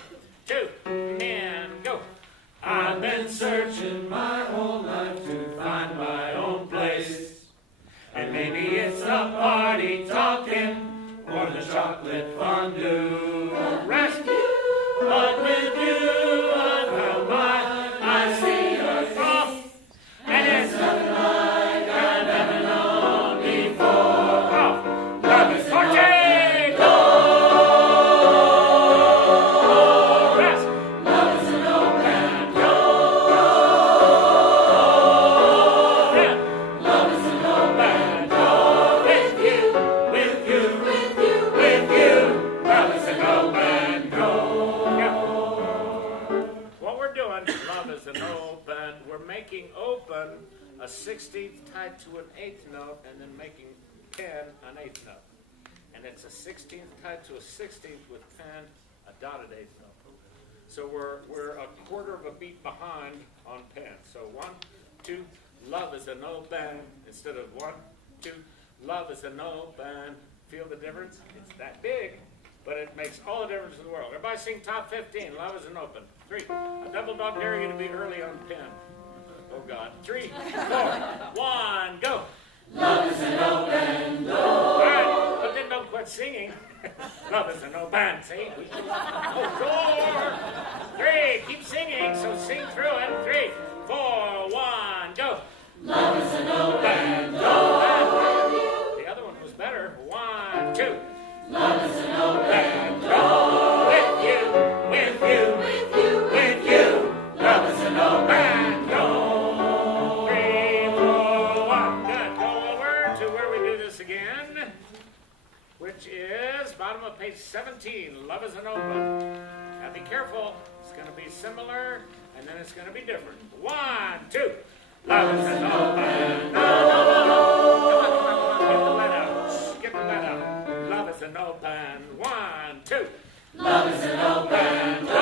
2, men, go. I've been searching my whole life to find my own place. And maybe it's the party talking or the chocolate fondue. Rest. But with you, I found I see your face. And it's nothing like I've ever known before. Love is party. Go. Rest. Love is an open door. Love is an open door. With you. Love is an open door. Yeah. What we're doing, love is an open. We're making open a 16th tied to an 8th note, and then making 10 an 8th note. And and it's a 16th tied to a 16th with pen, a dotted eighth note. So we're a quarter of a beat behind on pen. So 1, 2, love is an open instead of 1, 2, love is an open. Feel the difference? It's that big, but it makes all the difference in the world. Everybody sing top 15. Love is an open. 3, a double dog dare you to be early on pen. Oh God. 3, 4, 1, go. Love is an open door. All right, but then don't quit singing. Love is an open, see? Oh, door. 3, keep singing, so sing through it. 3, 4, 1, go. Love is an open door. The other one was better. 1, 2. Love is an open door. With you, with you, With you, with you. Love is an open door. 3, 4, 1. Good. Go over to where we do this again, which is bottom of page 17. Love is an open. Now be careful. It's going to be similar, and then it's going to be different. 1, 2. Love is an open door. Come on. Get the lead out. Get the lead out. Love is an open. 1, 2. Love is an open door.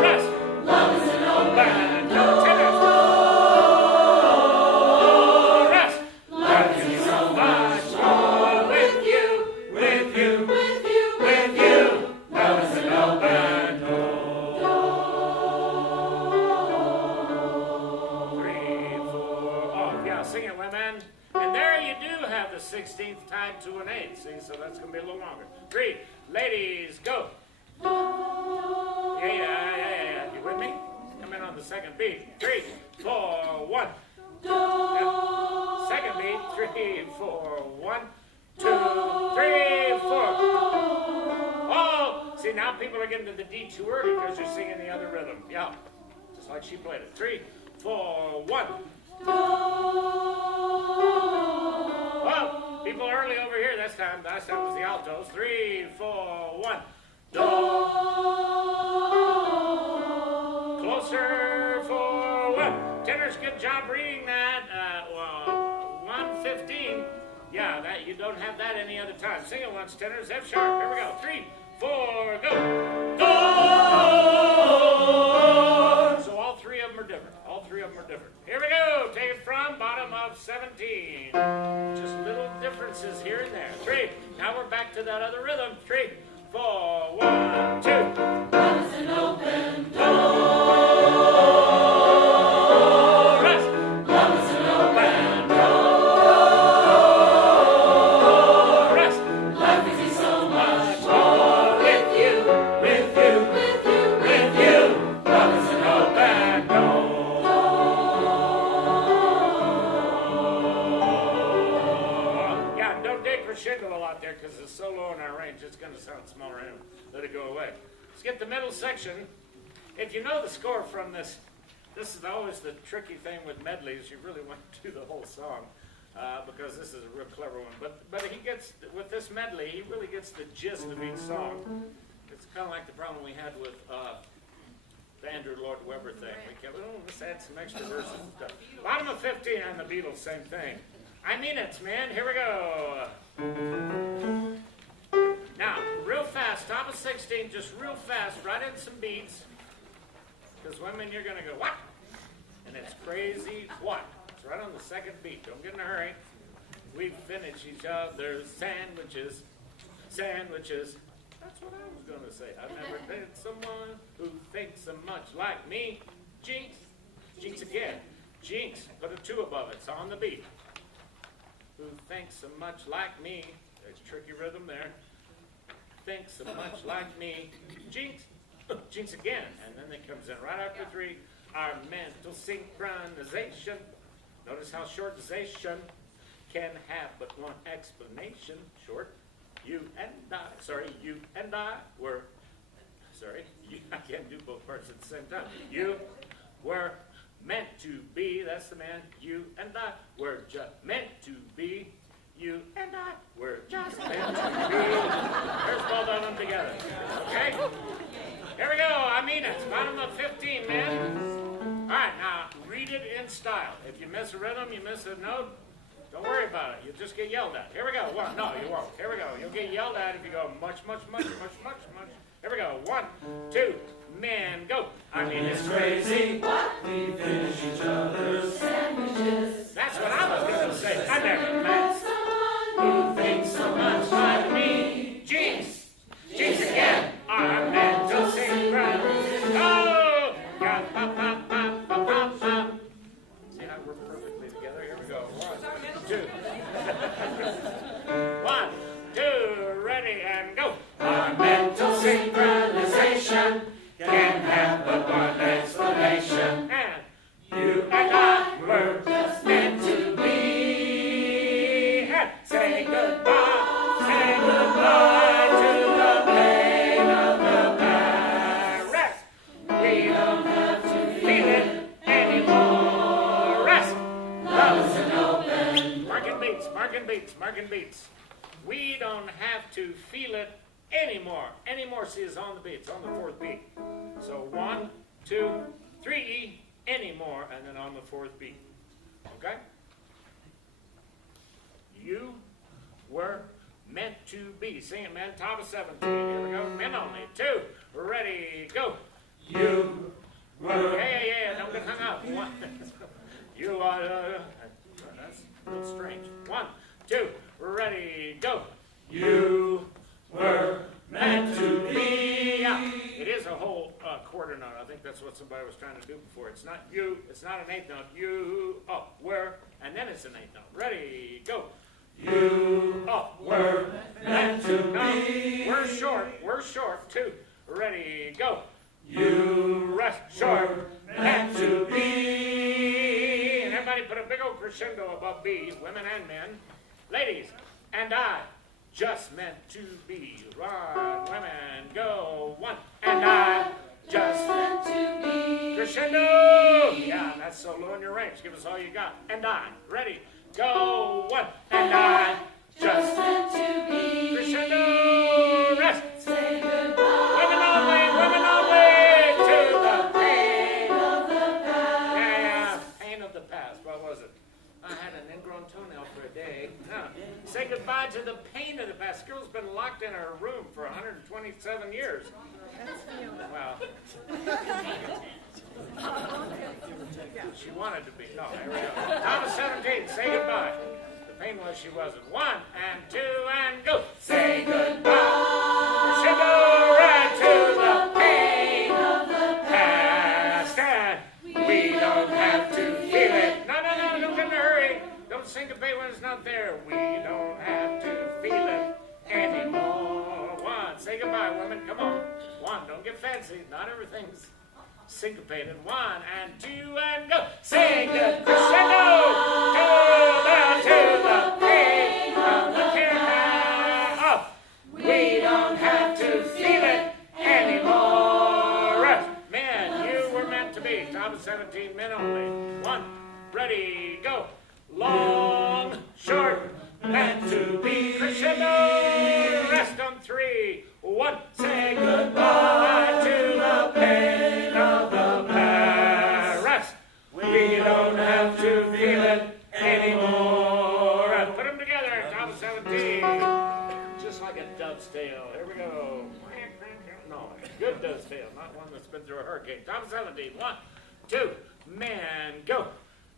Rest. Love is an open door. Tennis. Rest. Love is so much more With you. with you, with you, with you. Love is an open door. 3, 4. Oh, yeah, sing it, women. And there you do have the 16th tied to an 8. See, so that's going to be a little longer. 3, ladies, go. Yeah. You with me? Come in on the second beat. 3, 4, 1. Yeah. Second beat. 3, 4, 1, 2, 3, 4. Oh, see, now people are getting to the D too early because they're singing the other rhythm. Yeah, just like she played it. 3, 4, 1. Well, people early over here this time. Last time was the altos. 3, 4, 1. Do. Closer for 1. Tenors, good job reading that. 115. Yeah, that you don't have that any other time. Sing it once, tenors. F sharp. Here we go. 3, 4, go. Do. So all three of them are different. All three of them are different. Here we go. Take it from bottom of 17. Just little differences here and there. 3. Now we're back to that other rhythm. 3, 4, 1, 2. Love is an open door. Rest. Love is an open door. Rest. Life is so much more With you. with you, with you, with you. Love is an open door. Yeah, don't dig crescendo a lot there because it's so low in our range, it's going to sound smaller and let it go away. Let's get the middle section. If you know the score from this is always the tricky thing with medleys. You really want to do the whole song because this is a real clever one. But he gets, with this medley, he really gets the gist of each song. It's kind of like the problem we had with the Andrew Lloyd Webber thing. We kept, let's add some extra verses and stuff. Bottom of 15 on the Beatles, same thing. I mean it, man. Here we go. Now, real fast, top of 16, just real fast, right in some beats. Because women, you're going to go, what? And it's crazy, what? It's right on the second beat. Don't get in a hurry. We finish each other's sandwiches. Sandwiches. That's what I was going to say. I've never dated someone who thinks so much like me. Jinx. Jinx again. Jinx. Put a 2 above it. It's on the beat. Who thinks so much like me. There's tricky rhythm there. Thinks so much like me. Jinx. Jinx again. And then it comes in right after 3. Our mental synchronization. Notice how shortization can have but one explanation. Short. You and I were, I can't do both parts at the same time. You were meant to be, that's the man. You and I were just meant to be. You and I were just meant to be. There's both of them together. Okay? Here we go. I mean it. Bottom of 15, man. All right, now read it in style. If you miss a rhythm, you miss a note, don't worry about it. You just get yelled at. Here we go. One. No, you won't. Here we go. You'll get yelled at if you go much. Here we go. 1, 2, men, go. I mean, it's crazy. What? We finish each other's Sandwiches. That's what I was going to say. I never met Someone who thinks so much like me. Jeez. Jeez again. Our mental synchronization. Oh! Yeah, pop, pop, pop, pop, pop, pop. See how we're perfectly together? Here we go. 1, 2. 1, 2, ready, and go. Our mental synchronization can have but one explanation. And You and I were just meant to be. and say goodbye. Say goodbye to the pain of the past. Rest. We don't have to feel it anymore. Rest. Love is an open. Marking beats, marking beats, marking beats. We don't have to feel it anymore. Anymore, see, is on the beat. It's on the 4th beat. So 1, 2, 3, anymore, and then on the 4th beat. Okay? You were meant to be. Sing it, man. Top of 17. Here we go. Men only. 2. Ready, go. You were. Yeah. Don't get hung up. 1. You are. That's a little strange. 1, 2. Ready, go. You were meant to be. Yeah, it is a whole quarter note. I think that's what somebody was trying to do before. It's not you. It's not an 8th note. You, up, where, and then it's an 8th note. Ready, go. You Up, were meant to no, be. we're short. We're short. 2. Ready, go. You Rest short. were meant to be. And everybody put a big old crescendo above B, women and men. Ladies, and I just meant to be. Run, women, go. 1. And I just meant to be. crescendo. Yeah, that's solo in your range. Give us all you got. And I, ready, go. 1. And I just meant to be. crescendo. Rest. Say goodbye. Women only to the Pain of the past. yeah, pain of the past. What was it? I had an ingrown toenail for a day. No. Say goodbye to the pain of the past. This girl's been locked in her room for 127 years. Well, she wanted to be. No, here we go. Top of 17. Say goodbye. The pain was she wasn't. 1 and 2 and go. Say goodbye. She go right to the pain of the past. And we don't have to feel it. No, don't get in a hurry. Don't syncopate when it's not there. We don't have to feel it anymore. 1. Say goodbye, women. Come on. 1. Don't get fancy. Not everything's syncopated. 1 and 2 and go. Say good crescendo to the pain of the past. Up. We don't have to feel it anymore. Men, you were meant to be. Top of 17, men only. 1. Ready, go. Long, short, meant to be crescendo. Rest on 3. 1. Say goodbye to the pain of the past. Rest. We don't have to feel it anymore. Put them together. Top of 17. Just like a dove's tail. Here we go. No, good dove's tail, not one that's been through a hurricane. Top of 17. 1, 2, men, go.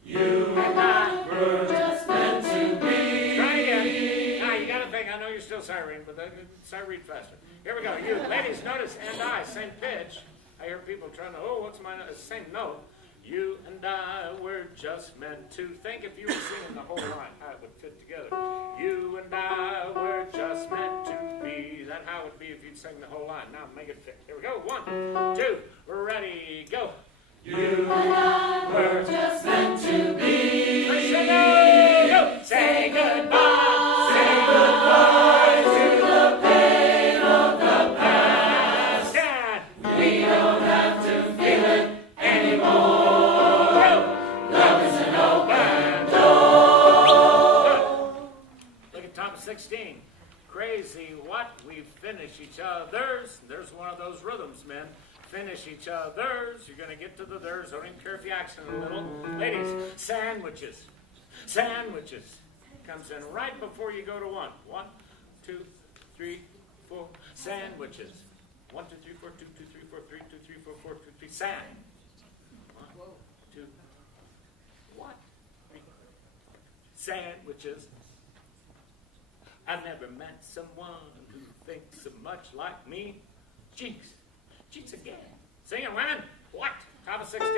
You and I were just meant to be. Try again. Now, you got to think. I know you're still siren, but siren faster. Here we go. You, ladies, notice and I, same pitch. I hear people trying to, what's my note? Same note. You and I were just meant to. Think if you were singing the whole line, how it would fit together. You and I were just meant to be. That's how it would be if you'd sing the whole line. Now, make it fit. Here we go. 1, 2, ready, go. You and I were just meant to be. Crescendo, go. Say goodbye. Say goodbye to the pain of the past. And We don't have to feel it anymore. Love is an open door. look at top 16. Crazy what we finish each other's. There's one of those rhythms, men. Finish each other's. You're going to get to the theirs. Don't even care if you accent a little. Ladies, sandwiches. Sandwiches. comes in right before you go to 1. 1, 2, 3, 4. Sandwiches. 1, 2, 3, 4, 2, 2, 3, 4, 3, 2, 3, 4, 4, 2, 3. Sand. 1, 2. What? Sandwiches. I've never met someone who thinks so much like me. Jinx. Jinx again. Sing it, women. What? Top of 16.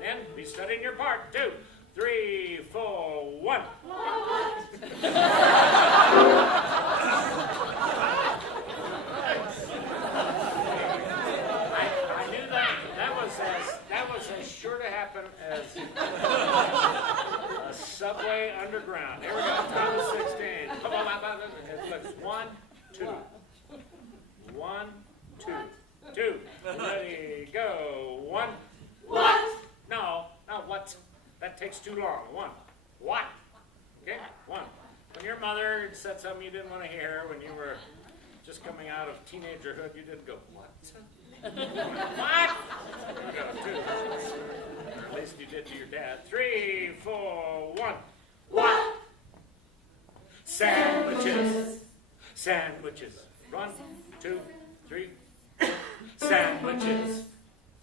Then be studying your part. 2, 3, 4, 1. I knew that was as sure to happen as a subway underground. Here we go. Top of 16. Come on, it looks 1, 2. 1, 2. 2. Ready, go. 1. What? No, what? That takes too long. 1. What? Okay, 1. When your mother said something you didn't want to hear when you were just coming out of teenagerhood, you didn't go, what? What? There we go. 2. Or at least you did to your dad. 3, 4, 1. What? Sandwiches. Sandwiches. 1, 2, 3, 4. Sandwiches.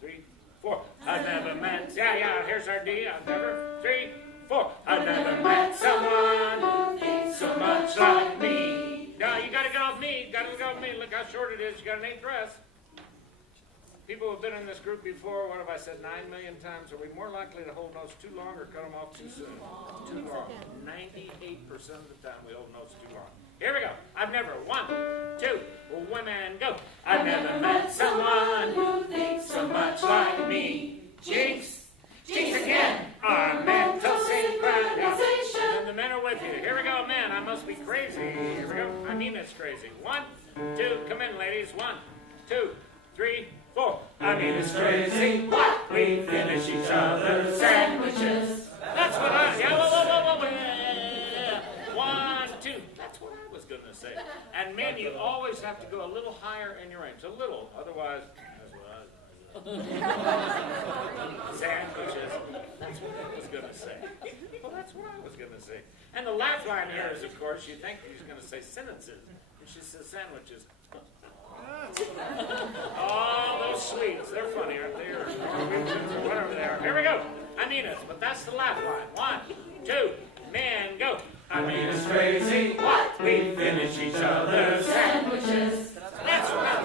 3, 4. I never met. Yeah. Here's our D. I've never. 3, 4. I never met someone who thinks so much like me. No, you gotta go with me. Look how short it is. You got an 8th dress. People who have been in this group before, what have I said 9 million times? Are we more likely to hold notes too long or cut them off too soon? Too long. 98% of the time we hold notes too long. Here we go. I've never. 1, 2. Women go. I've never met someone who thinks so much like me. Jinx. Jinx again. Our mental synchronization. And the men are with you. Here we go, men. I must be crazy. Here we go. I mean it's crazy. 1, 2. Come in, ladies. 1, 2, 3, 4. I mean it's crazy. What? We finish each other's sandwiches. That's what I. Yeah, whoa. Yeah. 1, 2. That's what I was gonna say. And men, you always have to go a little higher in your range. A little. Otherwise. Sandwiches. That's what I was going to say. Well, that's what I was going to say. And the laugh line here is, of course, you think she's going to say sentences. And she says sandwiches. Oh, those Swedes. They're funny, aren't they? Or Norwegians or whatever they are. Here we go. I mean it. But that's the laugh line. 1, 2. Men go. I mean it's crazy. What? We finish each other's sandwiches. That's what.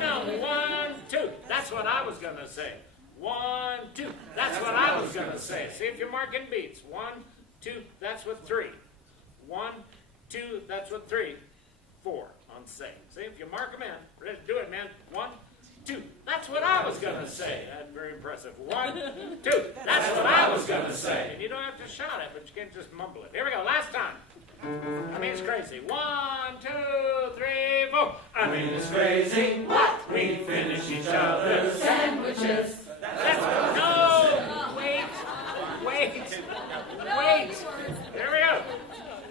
No. 1, 2. That's what I was going to say. 1, 2. That's what I was going to say. See if you're marking beats. 1, 2. That's what 3. 1, 2. That's what 3. 4 on say. See if you mark them in. Ready? Do it, man. 1, 2. That's what I was going to say. That's very impressive. 1, 2. That's what I was going to say. And you don't have to shout it, but you can just mumble it. Here we go. Last time. I mean it's crazy. 1, 2, 3, 4. I mean it's crazy. What? We finish each other's sandwiches. That's what. No. Wait. Here we go.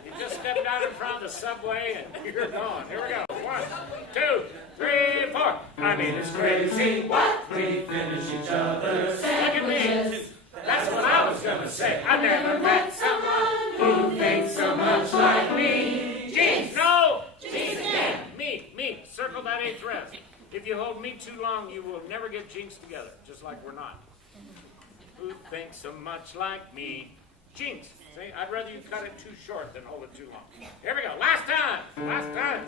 You just stepped out in front of the subway and you're gone. Here we go. 1, 2, 3, 4. I mean it's crazy. What? We finish each other's sandwiches. That's what I was gonna say. I never met someone who thinks so much like me. Jinx! No! Jinx again! Me. Circle that 8th dress. If you hold me too long, you will never get Jinx together, just like we're not. Who thinks so much like me? Jinx. See, I'd rather you cut it too short than hold it too long. Here we go. Last time.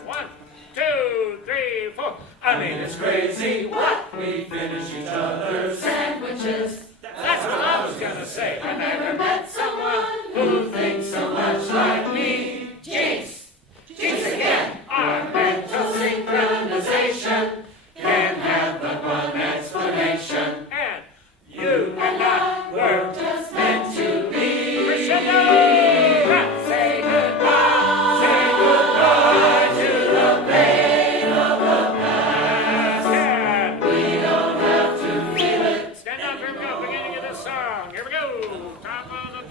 1, 2, 3, 4. I mean it's crazy. What? We finish each other's sandwiches. That's what I was gonna say. I never met someone who thinks so much like me. Jinx! Jinx again! Our mental synchronization can have but one explanation. And you and I were just meant to be. Crescendo! Say goodbye. Say goodbye to the pain of the past. And we don't have to feel it. Stand up, here we go. Beginning of this song. Here we go. Top of the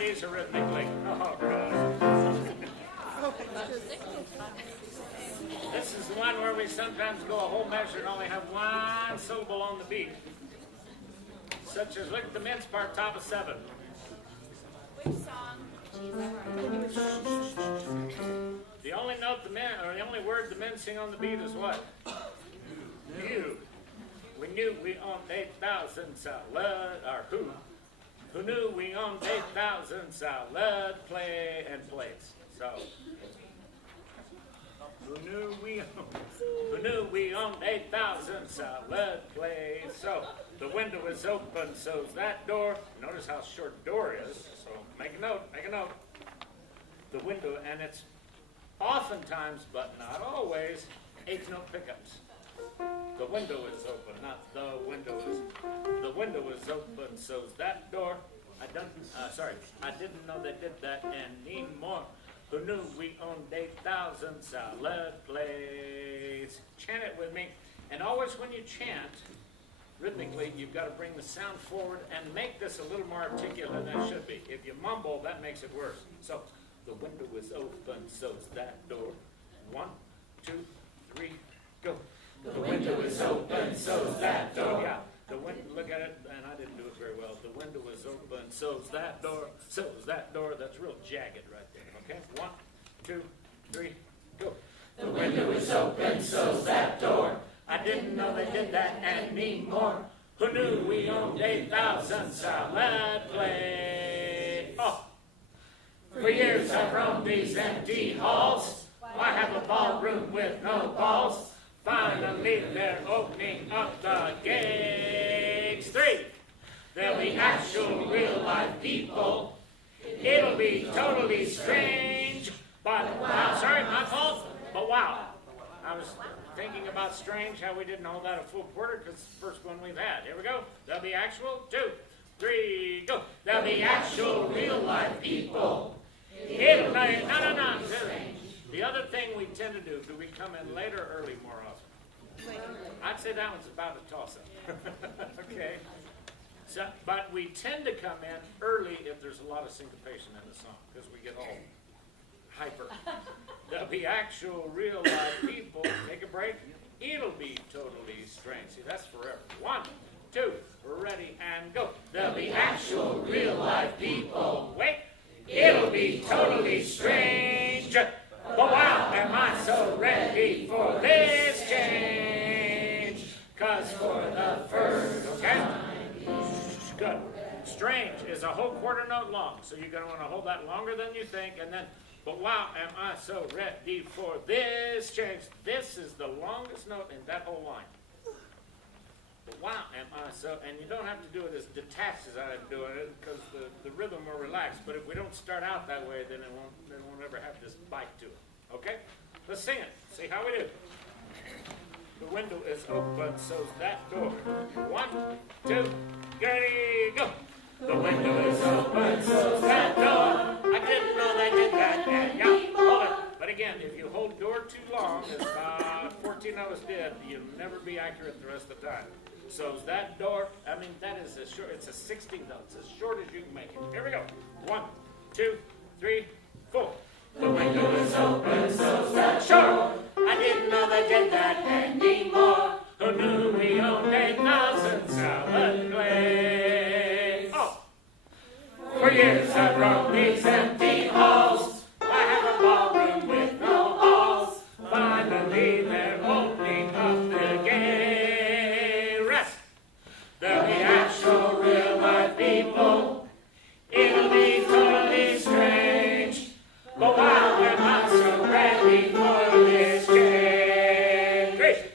these are rhythmically. Oh, gosh. This is one where we sometimes go a whole measure and only have one syllable on the beat. Such as, look at the men's part, top of 7. Which song? The only note the men, or the only word the men sing on the beat is what? You. We knew we owned 8,000 salad, or who knew we owned 8,000 salad plates. So, who knew we owned 8,000 salad plates. So, the window is open, so's that door. Notice how short door is, so make a note. The window, and it's oftentimes, but not always, 8th-note pickups. The window is open, not the window is. The window is open, so's that door. I didn't know they did that anymore. Who knew we owned 8,000 salad plates? Chant it with me. And always when you chant, rhythmically, you've got to bring the sound forward and make this a little more articulate than it should be. If you mumble, that makes it worse. So, the window is open, so's that door. 1, 2, 3, go. The window is open, so's that door. Yeah, the window, look at it, and I didn't do it very well. The window is open, so's that door, so's that door. That's real jagged right there, okay? 1, 2, 3, go. The window is open, so's that door. I didn't know they did that anymore. Who knew we owned 8,000 salad plates? Oh. For years I've roamed these empty halls. Why have a ballroom with no balls? Finally they're opening up the gates. 3. There'll be actual real life people. It'll be totally strange. But wow, sorry, my fault. But wow. I was thinking about strange, how we didn't hold out a full quarter because it's the first one we've had. Here we go. There'll be actual. 2, 3, go. There'll be actual real life people. It'll be, no. The other thing we tend to do we come in late or early more often? I'd say that one's about a toss-up. Okay. So, but we tend to come in early if there's a lot of syncopation in the song because we get all hyper. There'll be actual real life people. Take a break. It'll be totally strange. See, that's forever. 1, 2, ready and go. There'll be actual real life people. Wait. It'll be totally strange. But wow, am I so ready for this change? 'Cause for the first time. Good. Strange is a whole quarter note long, so you're going to want to hold that longer than you think, and then, but wow, am I so ready for this change? This is the longest note in that whole line. But wow, am I so, and you don't have to do it as detached as I'm doing it, because the rhythm will relax, but if we don't start out that way, then it won't ever have this bite to it. Okay? Let's sing it. See how we do. The window is open, so's that door. 1, 2, ready, go. The window is open, so's that door. I didn't know they did that. And yeah, hold it. But again, if you hold door too long, as 14 of us did, you'll never be accurate the rest of the time. So's that door. I mean, that is a short. It's a 16 notes, as short as you can make it. Here we go. 1, 2, 3, 4. The window is open, so's that door. I didn't know they did that anymore. Who knew we owned 8,000 salad plates? Oh. For years I've roamed these empty halls. I have a ballroom with no halls. Finally they're opening up the gate. Rest. There'll be actual real life people. It'll be totally strange. But wow, am I so ready for this change?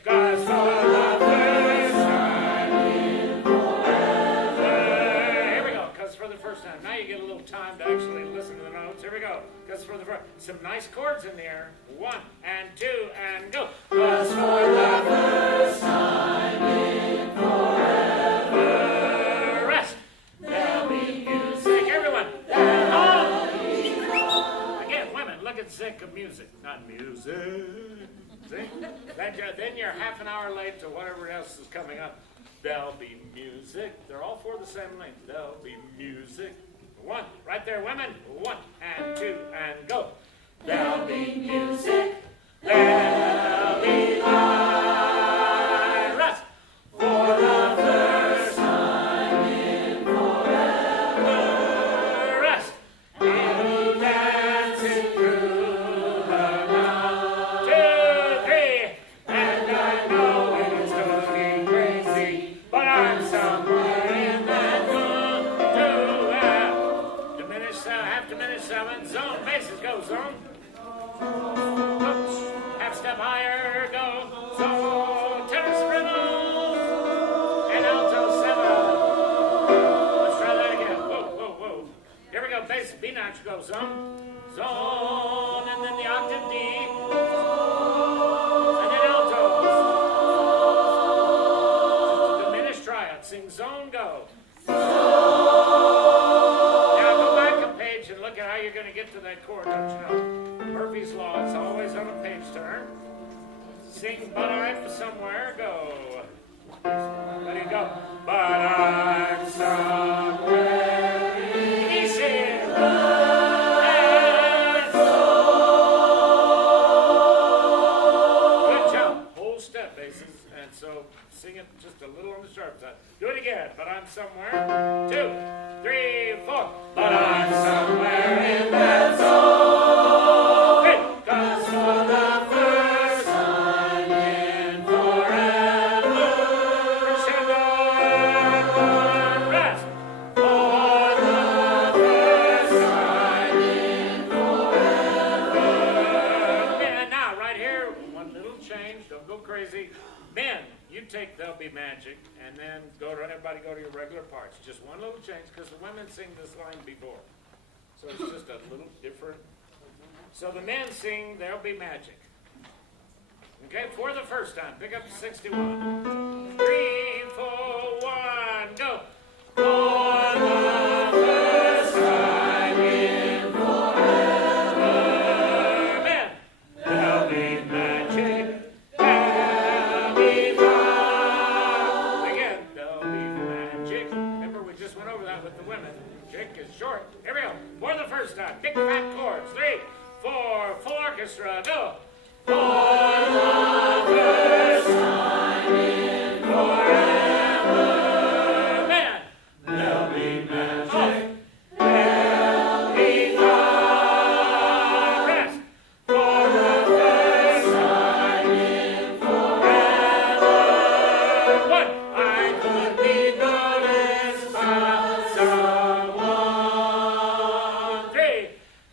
'Cause for the first time in forever. Here we go. 'Cause for the first time. Now you get a little time to actually listen to the notes. Here we go. 'Cause for the first, some nice chords in there. 1 and 2 and go. 'Cause for the first time in forever. Rest. There'll be music. Everyone. Look at sick of music, not music. See? Then you're half an hour late to whatever else is coming up. There'll be music. They're all 4 the same length. There'll be music. One. Right there, women. 1 and 2 and go. There'll be music, there'll be light. Rest. For the first time in forever. Rest. We'll be dancing through the night. 2, 3. And I know it's totally crazy, but I'm somewhere in that zone. Diminish, half diminish 7. Zone. Bases go. Zone. Oops. Half step higher. Go. Zone. Tenor soprano. And alto 7. Let's try that again. Whoa, whoa, whoa. Here we go. Bass. B notch. Go. Zone. Zone. And then the octave D. And then altos. Diminish. Try it. Sing zone. Go. Now go back a page and look at how you're going to get to that chord, don't you know? Murphy's Law, it's always on a page turn. Sing But I'm Somewhere, go. Ready, go. But I'm somewhere easy. Good job. Whole step basses, and so sing it just a little on the sharp side. Do it again. But I'm somewhere. 2, 3, 4. But I'm somewhere in that zone. 'Cause for the first time in forever, Crescendo and 1. Rest. for the first time in forever. And now, right here, one little change. Don't go crazy. Men, you take There'll Be Magic, and then everybody go to your regular parts. Just one little change, because the women sing this line before. So it's just a little different. So the men sing There'll Be Magic. Okay, for the first time. Pick up 61. 3, 4, 1, go. For the first time in forever, Men. there'll be magic, there'll be love. Again, there'll be magic. Remember, we just went over that with the women. Jig is short. Here we go. For the first time. Big fat chords. 3, 4, full orchestra. Go. For the first time in forever, Men. there'll be magic, there'll be love. Rest. For the first time in forever, 1. I could be noticed by someone. 3.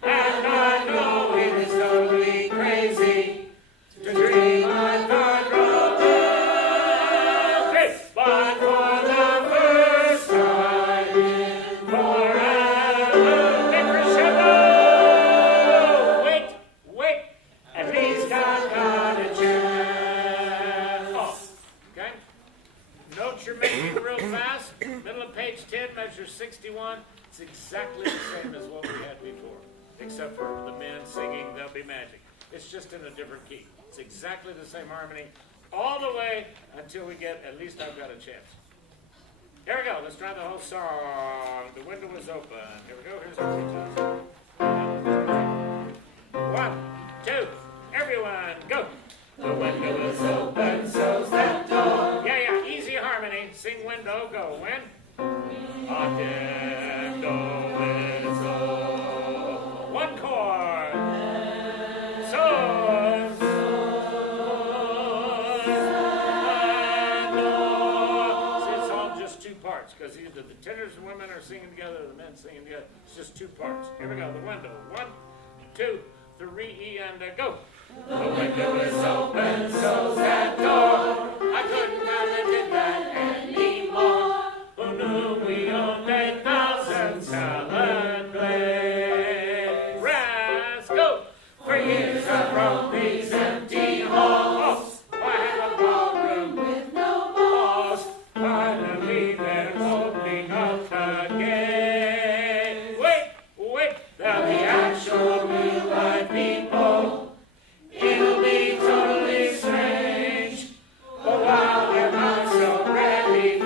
And I know it is totally crazy to dream I've gone wrong. 3. But for the first time in forever, Big crescendo. Wait. at least I've got a chance. Off. Okay? Notes you're making real fast. Middle of page 10, measure 61. It's exactly the same as what we had before, except for the men singing There'll Be Magic. It's just in a different key. It's exactly the same harmony all the way until we get At Least I've Got a Chance. Here we go. Let's try the whole song. The window is open. Here we go. Here's our pieces. 1, 2, everyone, go. The window is open, so's that door. Yeah, easy harmony. Sing window, go. When? A window is open. 1 chord. So. See, it's all just 2 parts, because either the tenors and women are singing together or the men singing together. It's just 2 parts. Here we go. The window. 1, 2, 3, and go. The window is open, so's that door. I couldn't have lived that anymore. Who knew we owned 8,000 salad blades? Rest, go. For years I've roamed these empty halls. I had a ballroom with no walls. Finally there's opening up the gate. Wait. There'll be actual real life people. It'll be totally strange. But while we're not so ready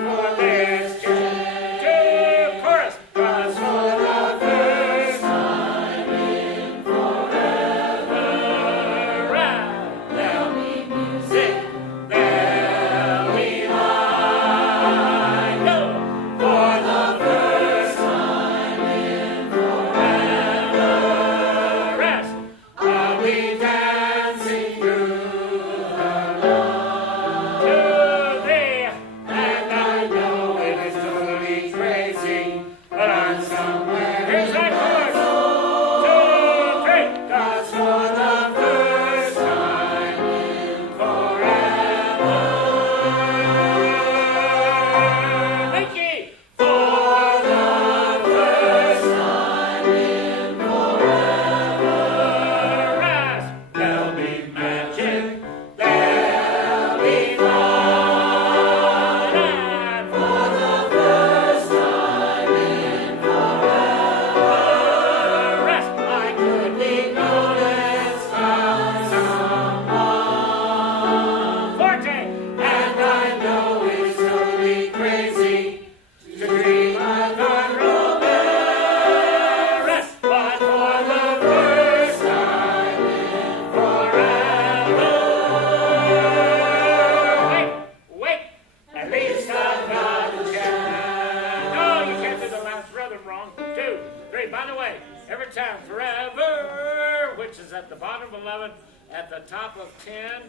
time forever, which is at the bottom of 11, at the top of 10,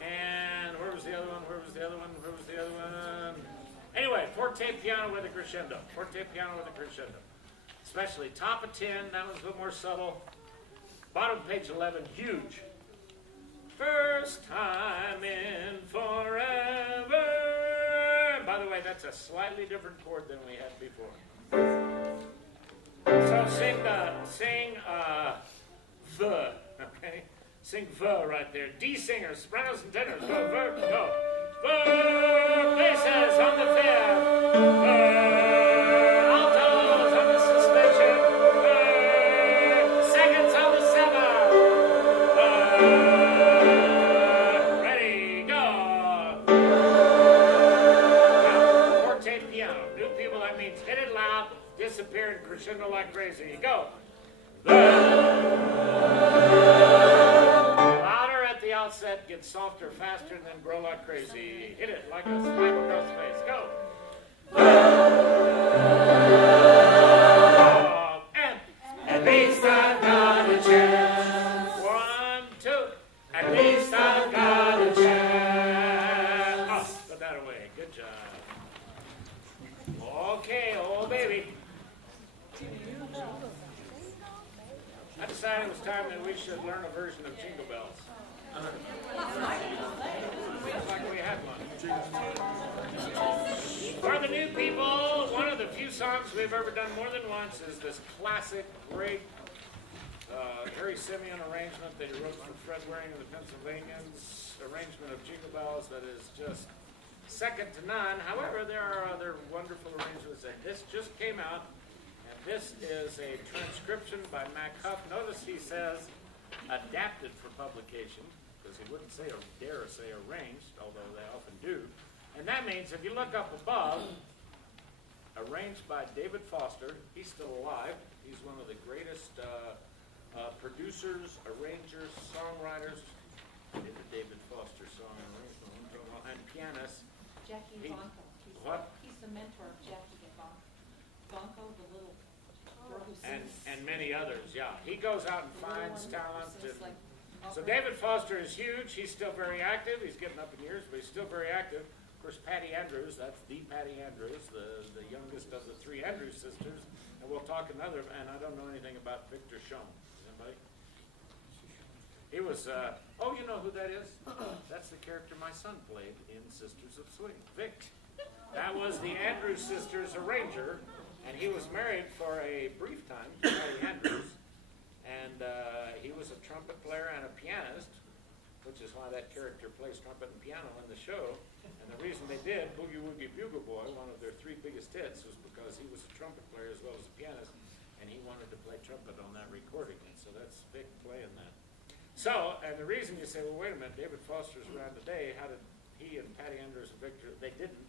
and where was the other one? Anyway, forte piano with a crescendo. Forte piano with a crescendo. Especially top of 10, that was a little more subtle. Bottom of page 11, huge. First time in forever. By the way, that's a slightly different chord than we had before. So sing the, okay? Sing the right there. D singers, sopranos and tenors, go, go. The basses on the fifth. Altos on the suspension. Seconds on the seventh. Ready, go. Now, forte piano. New people, that means hit it loud, disappear, and crescendo like crazy. Go. Louder at the outset, get softer, faster, and then grow like crazy. Hit it like a snipe across the face. Go. At least I've got a chance. 1, 2. At least I've got a chance. Oh, put that away. Good job. Okay, old baby. I decided it was time that we should learn a version of Jingle Bells. Like we had one. For the new people, one of the few songs we've ever done more than once is this classic, great Harry Simeon arrangement that he wrote for Fred Waring and the Pennsylvanians, arrangement of Jingle Bells that is just second to none. However, there are other wonderful arrangements. And this just came out, and this is a transcription by Mac Huff. Notice he says adapted for publication, because he wouldn't say or dare say arranged, although they often do. And that means if you look up above, arranged by David Foster. He's still alive. He's one of the greatest producers, arrangers, songwriters. I did the David Foster song and pianist. Jackie He- Bonko. what? He's the mentor of Jackie Bonko. Bonko, the little girl who And sings. many others, yeah. He goes out and the little finds one who talent. sings And, like so opera. David Foster is huge. He's still very active. He's getting up in years, but he's still very active. Of course, Patty Andrews, that's the Patty Andrews, the youngest of the three Andrews sisters. And we'll talk another, and I don't know anything about Victor Schoen. Anybody? He was, oh, you know who that is? That's the character my son played in Sisters of Swing, Vic. That was the Andrews sisters arranger, and he was married for a brief time to Patty Andrews. And he was a trumpet player and a pianist, which is why that character plays trumpet and piano in the show. And the reason they did Boogie Woogie Bugle Boy, one of their three biggest hits, was because he was a trumpet player as well as a pianist, and he wanted to play trumpet on that recording. And so that's Vic playing that. So, and the reason you say, well, wait a minute, David Foster's around today, how did he and Patty Andrews and Victor, they didn't,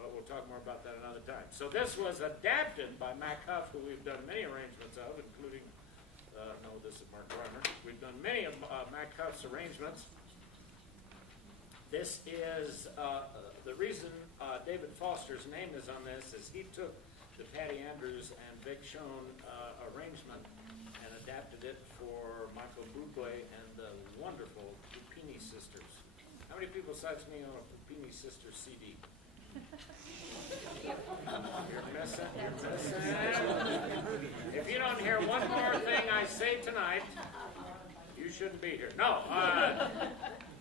but we'll talk more about that another time. So this was adapted by Mac Huff, who we've done many arrangements of, including, no, this is Mark Reimer. We've done many of Mac Huff's arrangements. This is, the reason David Foster's name is on this is he took the Patty Andrews and Vic Schoen arrangement and adapted it for Michael Bublé and the wonderful Puppini sisters. How many people besides me own a Puppini sisters CD? You're missing. If you don't hear one more thing I say tonight, you shouldn't be here. No,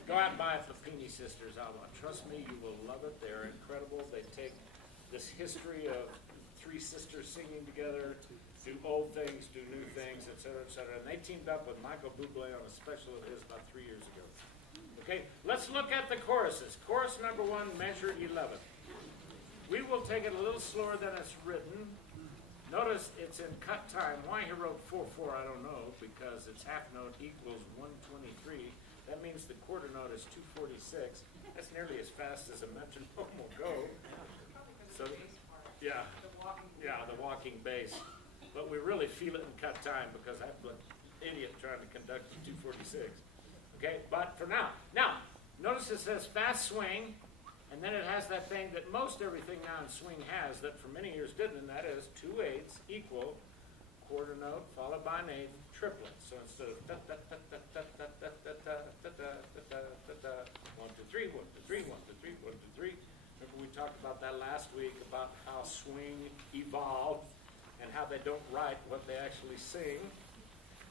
go out and buy a Puppini sisters album. Trust me, you will love it. They're incredible. They take this history of three sisters singing together, do old things, do new things, etc., etc. And they teamed up with Michael Bublé on a special of his about 3 years ago. Okay, let's look at the choruses. Chorus number 1, measure 11. We will take it a little slower than it's written. Notice it's in cut time. Why he wrote 4/4, I don't know, because its half note equals 123. That means the quarter note is 246. That's nearly as fast as a metronome will go. So, yeah, the walking bass. But we really feel it in cut time because I'm an idiot trying to conduct 246. Okay, but for now. Now, notice it says fast swing, and then it has that thing that most everything now in swing has that for many years didn't, and that is 2/8 equal quarter note followed by an eighth triplet. So instead of 1, 2, 3, 1, 2, 3, 1, 2, 3, 1, 2, 3. Remember we talked about that last week about how swing evolved and how they don't write what they actually sing.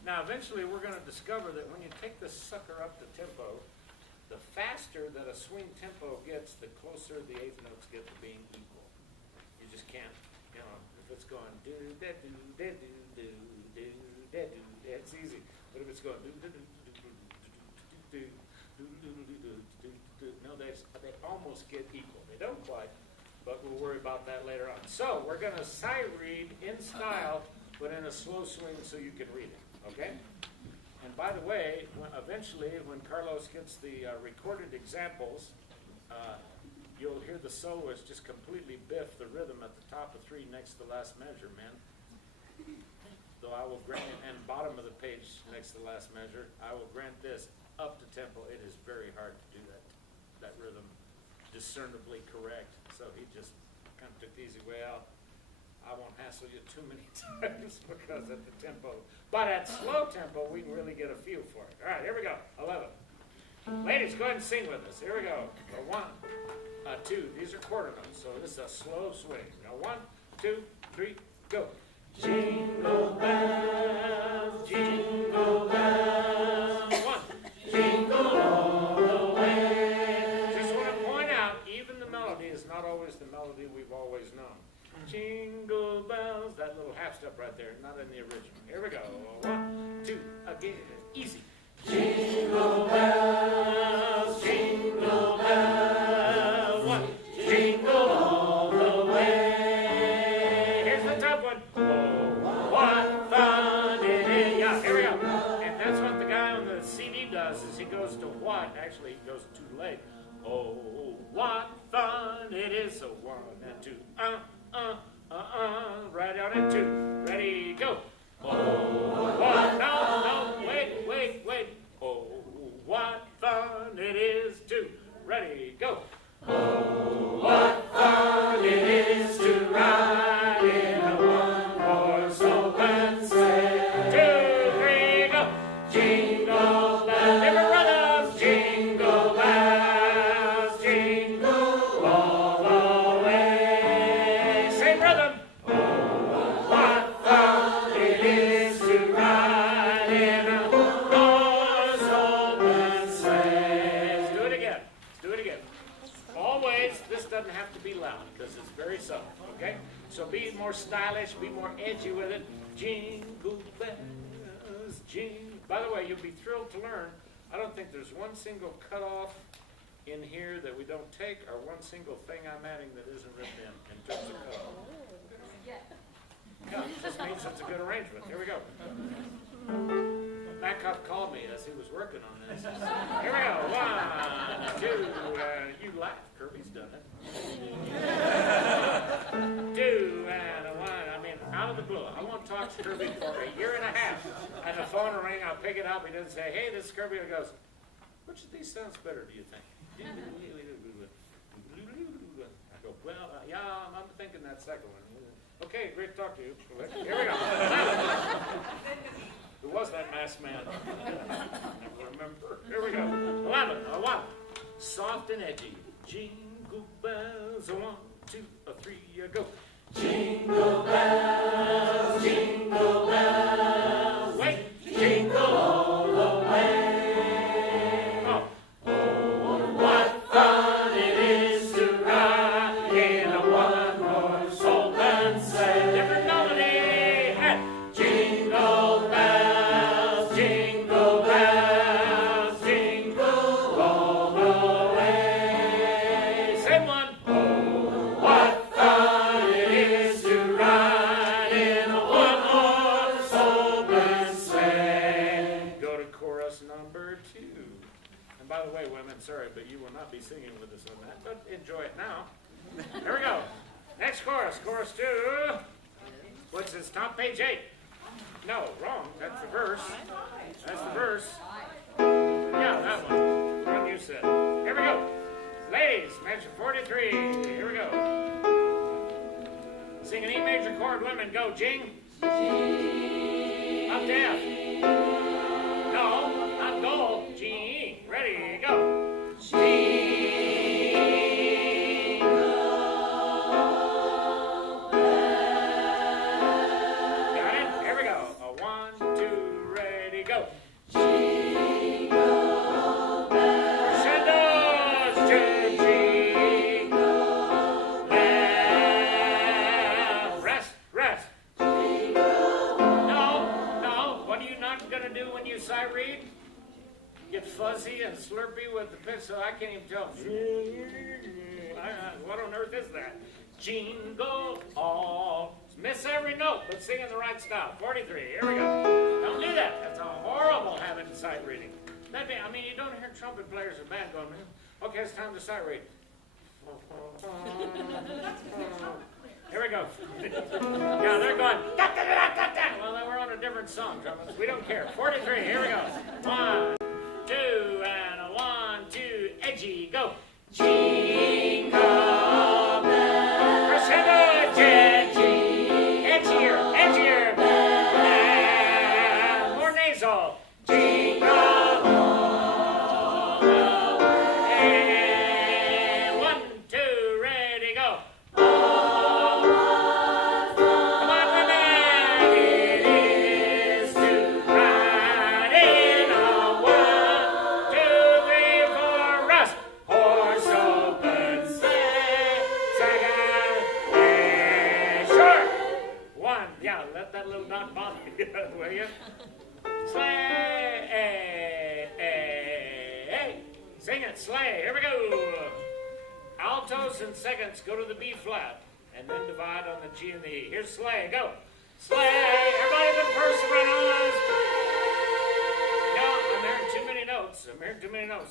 Now eventually we're going to discover that when you take this sucker up to tempo, the faster that a swing tempo gets, the closer the eighth notes get to being equal. You just can't, you know, if it's going do da do da do do do da do, it's easy. But if it's going do do do do do do do do do do, no, they almost get equal. They don't quite, but we'll worry about that later on. So we're going to sight read in style, but in a slow swing so you can read it. Okay? And by the way, eventually when Carlos gets the recorded examples, you'll hear the soloist just completely biff the rhythm at the top of 3 next to the last measure, man. Though I will grant, and bottom of the page next to the last measure, I will grant this up to tempo. It is very hard to do that rhythm discernibly correct. So he just kind of took the easy way out. I won't hassle you too many times because at the tempo. But at slow tempo, we can really get a feel for it. All right, here we go. 11. Ladies, go ahead and sing with us. Here we go. 1, 2. These are quarter notes, so this is a slow swing. Now 1, 2, 3, go. Jingle bells, jingle bells. 1. Jingle all the way. Just want to point out, even the melody is not always the melody we've always known. Jingle bells, that little half step right there, not in the original. Here we go. 1, 2, again, easy. Jingle bells, jingle bells. 1, jingle all the way. Here's the top one. Oh, what fun it is. Yeah, here we go. And that's what the guy on the CD does, is he goes to what? Actually, he goes too late. Oh, what fun it is. So 1 and 2. Right out in 2. Ready, go. Oh, what? No, wait. Oh, what fun it is to. Ready, go. Oh, what fun it is to ride in a one-horse open sleigh. 2, 3, go. Jingle bells, never run us. Jingle bells, jingle all the way. Same rhythm. What fun it is to ride in a one-horse open sleigh. Let's do it again. Always, this doesn't have to be loud because it's very subtle, okay? So be more stylish, be more edgy with it. Jingle bells, jingle. By the way, you'll be thrilled to learn, I don't think there's one single cutoff in here that we don't take, or one single thing I'm adding that isn't written in terms of cutoff. Yeah, it just means it's a good arrangement. Here we go. Mackoff called me as he was working on this. Here we go. 1, 2. You laugh. Kirby's done it. 2 and a 1. I mean, out of the blue. I won't talk to Kirby for a year and a half. And the phone will ring. I'll pick it up. He doesn't say, "Hey, this is Kirby." He goes, "Which of these sounds better, do you think?" I go, "Well, yeah, I'm thinking that second one." Okay, great to talk to you. Here we go. Who was that masked man? Never remember. Here we go. 11. A 1. Soft and edgy. Jingle bells. A 1, 2, a 3. Go. Jingle bells. Jingle bells. Wait. Jingle all the way. Oh. Oh, what fun it is to ride in a one-horse open sleigh. Different melody. And jingle bells, jingle bells, jingle all the way. Same one. Oh, what fun it is to ride in a one-horse open sleigh. Go to chorus number 2. And by the way, women, sorry, but you will not be singing with us on that, but enjoy it now. Here we go. Next chorus, chorus 2. What's this? Top page 8. No, wrong. That's the verse. That's the verse. Yeah, that one. The one you said. Here we go. Ladies, measure 43. Here we go. Sing an E major chord, women. Go, Jing. Up to F. No, not go. G. Ready, go. Got it? Here we go. A 1, 2, ready, go. Crescendos. G, left. Rest, rest. No. What are you not going to do when you sight read? Get fuzzy and slurpy with the pitch, so I can't even tell. What on earth is that? Jingle all. Miss every note, but sing in the right style. 43, here we go. Don't do that. That's a horrible habit in sight reading. You don't hear trumpet players in band going, okay, it's time to sight read. Here we go. Yeah, they're going, da, da, da, da, da. Well, then we're on a different song, trumpets. We don't care. 43, here we go. 1, 2, and a 1, 2, edgy, go. Jingle bells. Crescendo, edgier, edgier. More nasal. Jingle all the way. 1, 2, ready, go. Come on, women. It is to ride in a 1, 2, 3, 4, rest. Horse open sleigh, second, short. 1, yeah, let that little knot bother you, will you? Sleigh, sing it, sleigh. Here we go. Altos and seconds go to the B flat, and then divide on the G and the E. Here's sleigh, go. Sleigh, everybody but first sopranos. No, I'm hearing too many notes.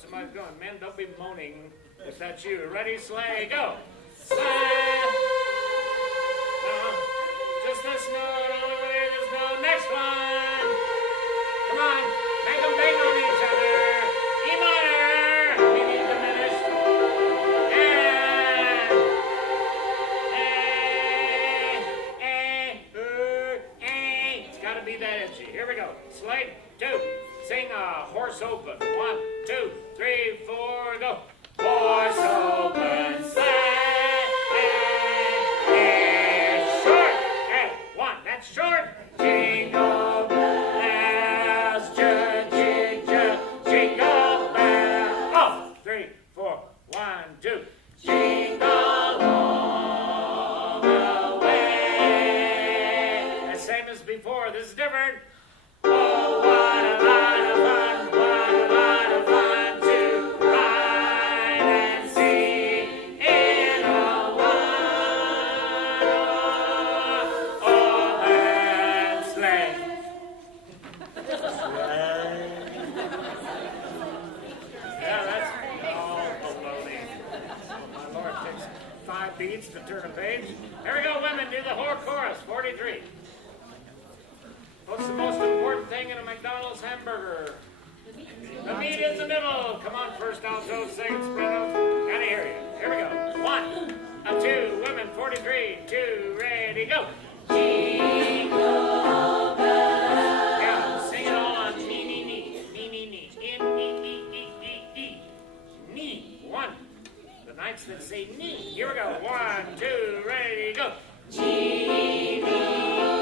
Somebody's going, men, don't be moaning if that's you. Ready, sleigh, go. Sleigh. No, just this note, only one ear, this note. Next one. Come on, make them bang on each other. E minor, maybe diminished. It's got to be that edgy. Here we go. Slate 2. Sing horse open. 1, 2, 3, 4, go. Horse open, sleigh. Short. 1. That's short. Jingle bells, jingle bells. Oh, 3, 4, 1, 2. Jingle all the way. The same as before. This is different. Oh, what a lot of fun to ride and sing in a one-open sleigh. Yeah, that's all baloney. My Lord, it takes 5 beats to turn a page. Here we go, women, do the whole chorus. 43. What's the most important thing in a McDonald's hamburger? The meat in the middle. Come on, first alto, second soprano. Gotta hear you. Here we go. 1, 2, women, 43, 2, ready, go. Jingle bells. Yeah, sing it all on knee, knee, knee. Knee, knee, knee. In, knee. 1. The nights that say knee. Here we go. 1, 2, ready, go.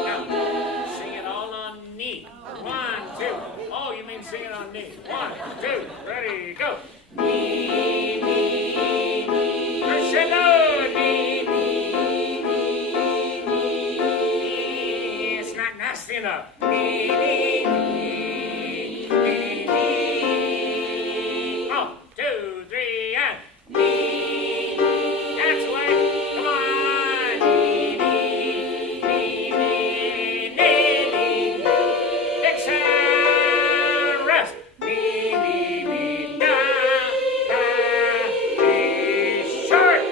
Now, sing it all on knee. 1, 2. Oh, you mean sing it on knee. 1, 2, ready, go. Knee, knee, knee. Crescendo, knee, knee, knee, knee. It's not nasty enough. Knee, knee, knee, knee, knee. Oh, 2, 3, and knee, knee. That's the way. Come on. Knee, knee, knee, knee, knee, knee. Exhale, rest. Knee, knee, knee, da, da, knee, short.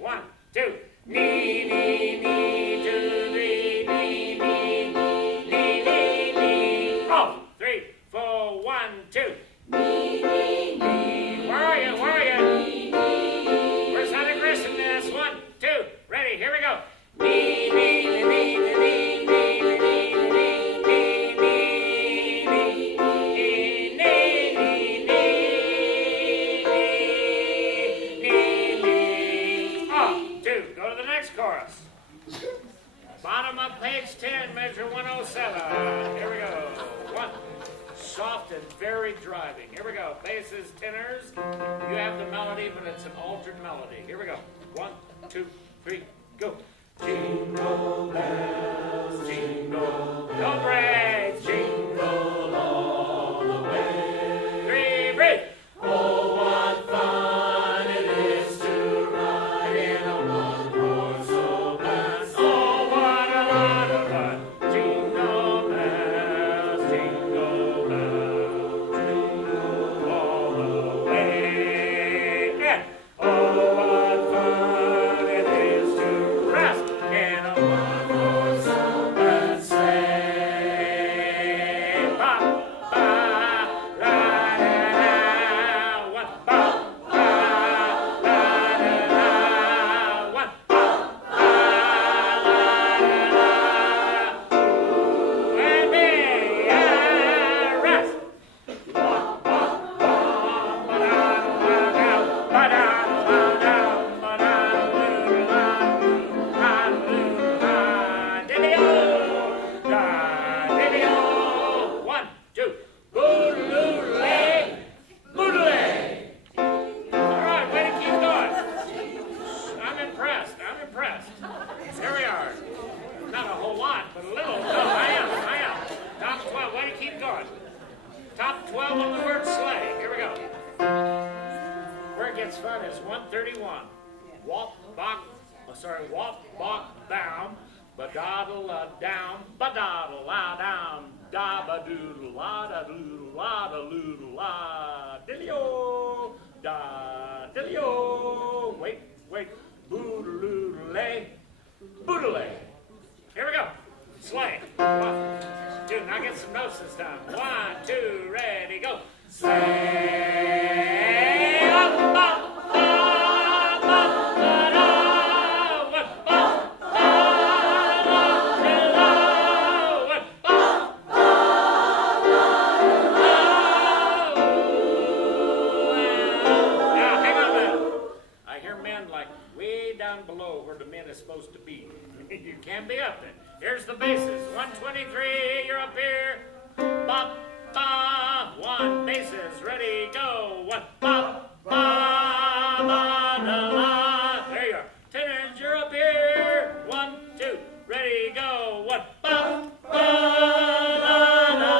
1, 2, knee, knee, knee, 2, 3, knee, knee, knee, knee, knee, knee. Bottom of page 10, measure 107. Here we go. 1. Soft and varied driving. Here we go. Basses, tenors. You have the melody, but it's an altered melody. Here we go. 1, 2, 3, go. Jingle bells, jingle bells. No breaks. Jingle all the way. 3, breathe. Oh, what fun it is to ride in a one-horse open sleigh. Oh, what a lot of fun. Jingle bells, jingle bells, jingle all the way. And oh, what fun it is to rest in a one-horse open sleigh. Ba, ba, la, da, da, one, ba, ba, la, da, da, one, ba, ba, la, da, da. Ooh, and me, rest. Ba, ba, ba, ba, da, da, ba, da, da, ba, da, doo, da, doo, da, diddy-o, da, diddy-o. 1, 2, boodle-lay, boodle-lay. All right, way to keep going. I'm impressed. I'm impressed. Here we are. Not a whole lot, but a little. No, I am. Top 12. Way to keep going. Top 12 on the word sleigh. Here we go. Where it gets fun is 131. Walk, down, ba-doddle-a-down, ba-doddle-a-down, da-ba-doodle-la-da-doodle-la-da-doodle-la, dilly-o, da-dilly-o. Wait, boodle-oodle-lay, boodle-lay. Here we go. Sleigh. 1, 2. Now get some notes this time. 1, 2, ready, go. Sleigh. Up, up, up, up, da-da. 1, up, up, up, da-da. 1, up, up, da-da. Now, hang on a minute. I hear men like way down below where the men is supposed to be. You can't be up there. Here's the basses. 123, you're up here. Bop, ba. 1, basses, ready, go. 1, bop, ba, ba, da, la. There you are. Tenors, you're up here. 1, 2, ready, go. 1, bop, ba, la, da,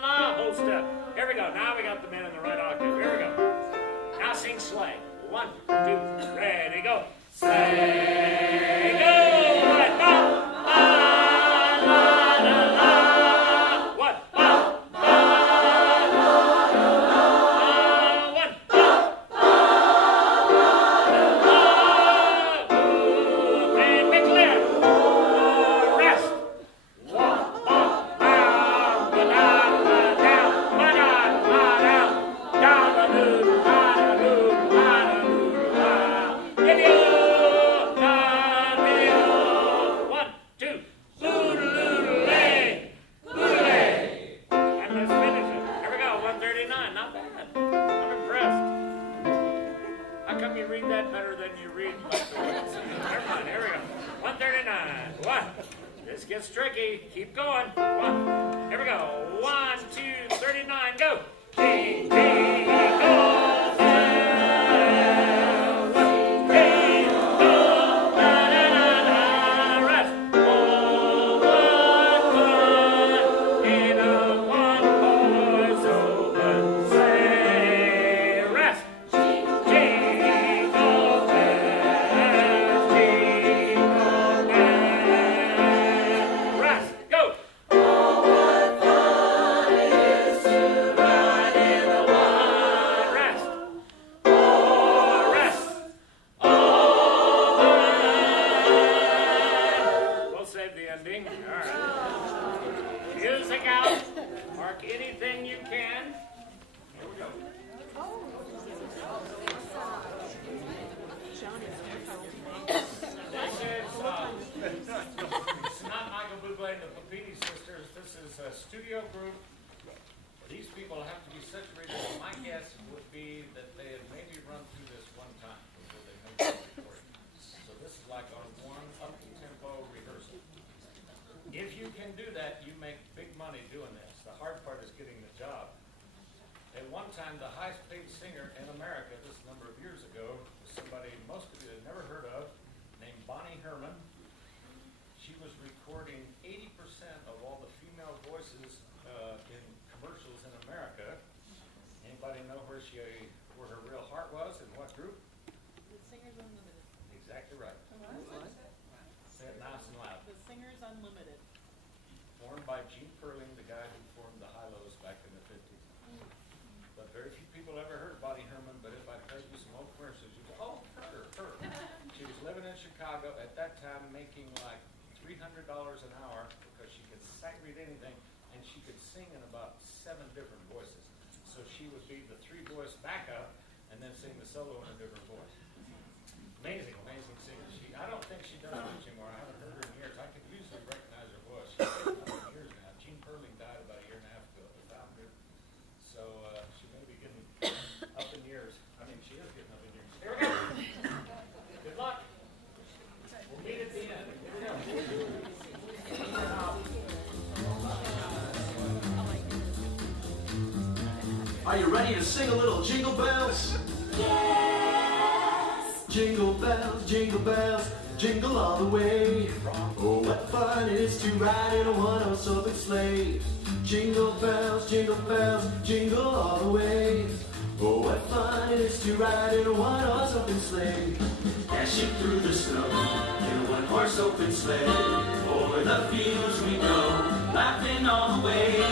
la. Hold step. Here we go. Now we got the men in the right octave. Here we go. Now sing sleigh. 1, 2, ready, go. Sleigh, go. 1, bop, ba, la, da, la. 1, bop, ba, la, da, la. 1, bop, ba, la, da, la. Ooh, and big lift. Rest. 1, bop, down, ba-da, down, ba-da, down, da-ba-doo, da-da-doo, da-da-doo, da. Giddy-o, da-giddy-o. 1, 2, boodle-oodle-lay, boodle-lay. And let's finish it. Here we go, 139. Not bad. I'm impressed. How come you read that better than you read like the words? Never mind, here we go. 139. 1. This gets tricky. Keep going. 1. Here we go. 1, 2, 39. Go. Ding, ding, bells. Ding, dong, da-da-da-da. Rest. Oh, what fun in a one-horse open sleigh. Rest. Jingle bells, jingle bells. Rest. Go. Oh, what fun it is to ride in a one. Rest. Oh, rest. Oh, we'll save the ending. All right. Music out. Mark anything you can. Here we go. This is not Michael Bublé and the Papini Sisters. This is a studio group. These people have to be such readers. My guess would be that they had maybe run through this one time before they made the recording. So this is like like on one up-tempo rehearsal. If you can do that, you make big money doing this. The hard part is getting the job. At one time, the highest paid singer in America, this number of years ago, was somebody most of you had never heard of, named Bonnie Herman. She was recording 80% of all the female voices in commercials in America. Anybody know where her real heart was and what group? The Singers Unlimited. Exactly right. Say it nice and loud. The Singers Unlimited. Formed by Gene Perling, the guy who formed the Hi-Lo's back in the 50s. But very few people ever heard Bonnie Herman, but if I played you some old commercials, you'd go, oh, her. She was living in Chicago at that time, making like $300 an hour because she could sight read anything, and she could sing in about 7 different voices. So she would be the 3-voice backup and then sing the solo in a different voice. Amazing, amazing singer. I don't think she does much anymore. I haven't heard her in years. I could usually recognize her voice. She's been years now. Gene Perling died about a year and a half ago. The founder. So she may be getting up in years. I mean, she is getting up in years. Here we go. Good luck. We'll meet at the end. Here we go. Are you ready to sing a little Jingle Bells? Yes. Jingle bells, jingle all the way. Oh, what fun it is to ride in a one-horse open sleigh. Jingle bells, jingle all the way. Oh, what fun it is to ride in a one-horse open sleigh. Dashing through the snow in a one-horse open sleigh. Over the fields we go, laughing all the way.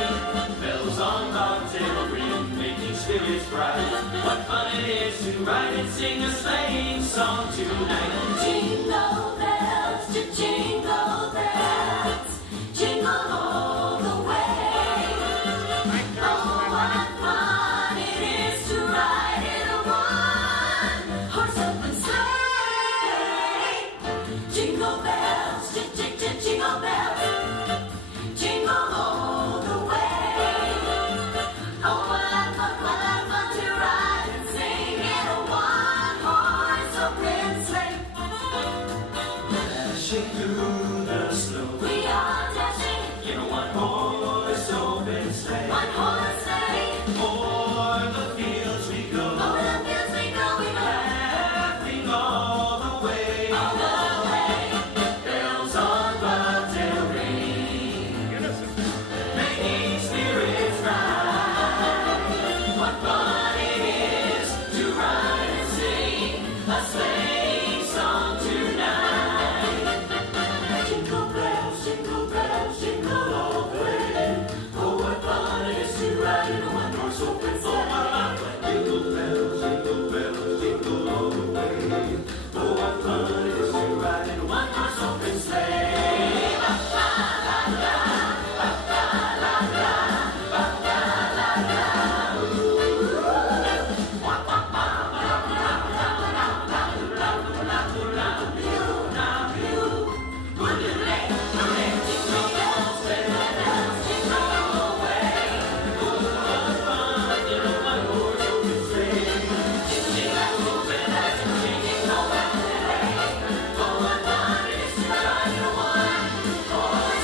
Bells on bobtail ring, making spirits bright. What fun it is to ride and sing a sleighing song tonight. Jingle bells, jingle bells, jingle all the way. Oh, what fun it is to ride in a one-horse open sleigh. Jingle bells, jingle bells, jingle all the way. Oh, what fun to ride and sing in a one-horse open sleigh. Dashing through the snow We are dashing in a one-horse open sleigh. one-horse sleigh. O'er the fields we go, Over the fields we go, laughing all the way. all the way. Bells on bobtail ring, making spirits rise. What fun it is to ride and sing a sleighing song tonight. Jingle bells, jingle all the way. Oh, what fun it is to ride in a one-horse open sleigh. Jingle bells, jingle all the way. Oh, what fun it is to ride in a One-horse open sleigh. Ba, ba, la, la, ba, ba, la, la, ba, ba, la, la. Ooh. Wa, ba, ba, la, la, la, la, la, la, la, la, la, you. Hooray, hooray, jingle bells, jingle all the way. Oh, what fun in a one-horse open sleigh. Jingle bells, jingle all the way. Oh, what fun it is to ride in a one-horse open sleigh.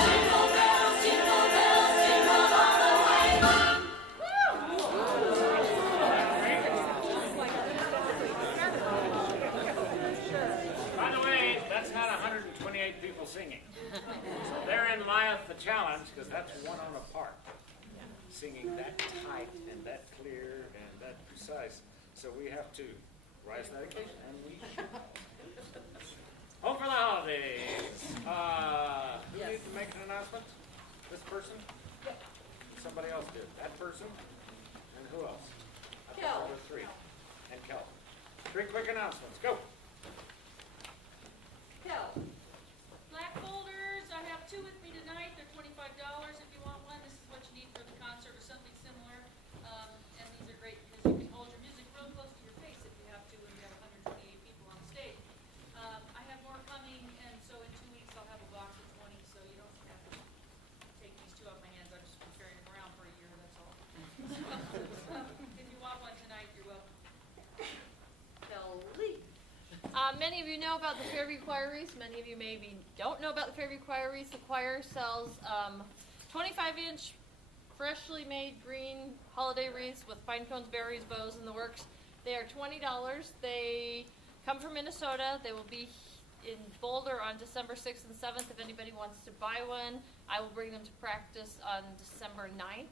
Jingle bells, jingle all the way. By the way, that's not 128 people singing. So therein lieth the challenge, because that's one on a part. Singing that tight and that clear and that precise. So we have to rise to that occasion, and we should. Home for the holidays. Who needs to make an announcement? This person? Somebody else did. That person? And who else? I think there were 3. And Kel. 3 quick announcements. Go. Black folders, I have 2 with me tonight. They're $25 if you want one. This is what you need for the concert or something similar. And these are great because you can hold your music real close to your face if you have to when you have 128 people on stage. I have more coming, and so in 2 weeks I'll have a box of 20, so you don't have to take these 2 off my hands. I've just been carrying them around for a year, that's all. If you want one tonight, you're welcome. Kelly. Many of you know about the Fairview Choir Wreaths. Many of you maybe don't know about the Fairview Choir Wreaths. The choir sells 25-inch, freshly made green holiday wreaths with pine cones, berries, bows, and the works. They are $20. They come from Minnesota. They will be in Boulder on December 6th and 7th. If anybody wants to buy one, I will bring them to practice on December 9th.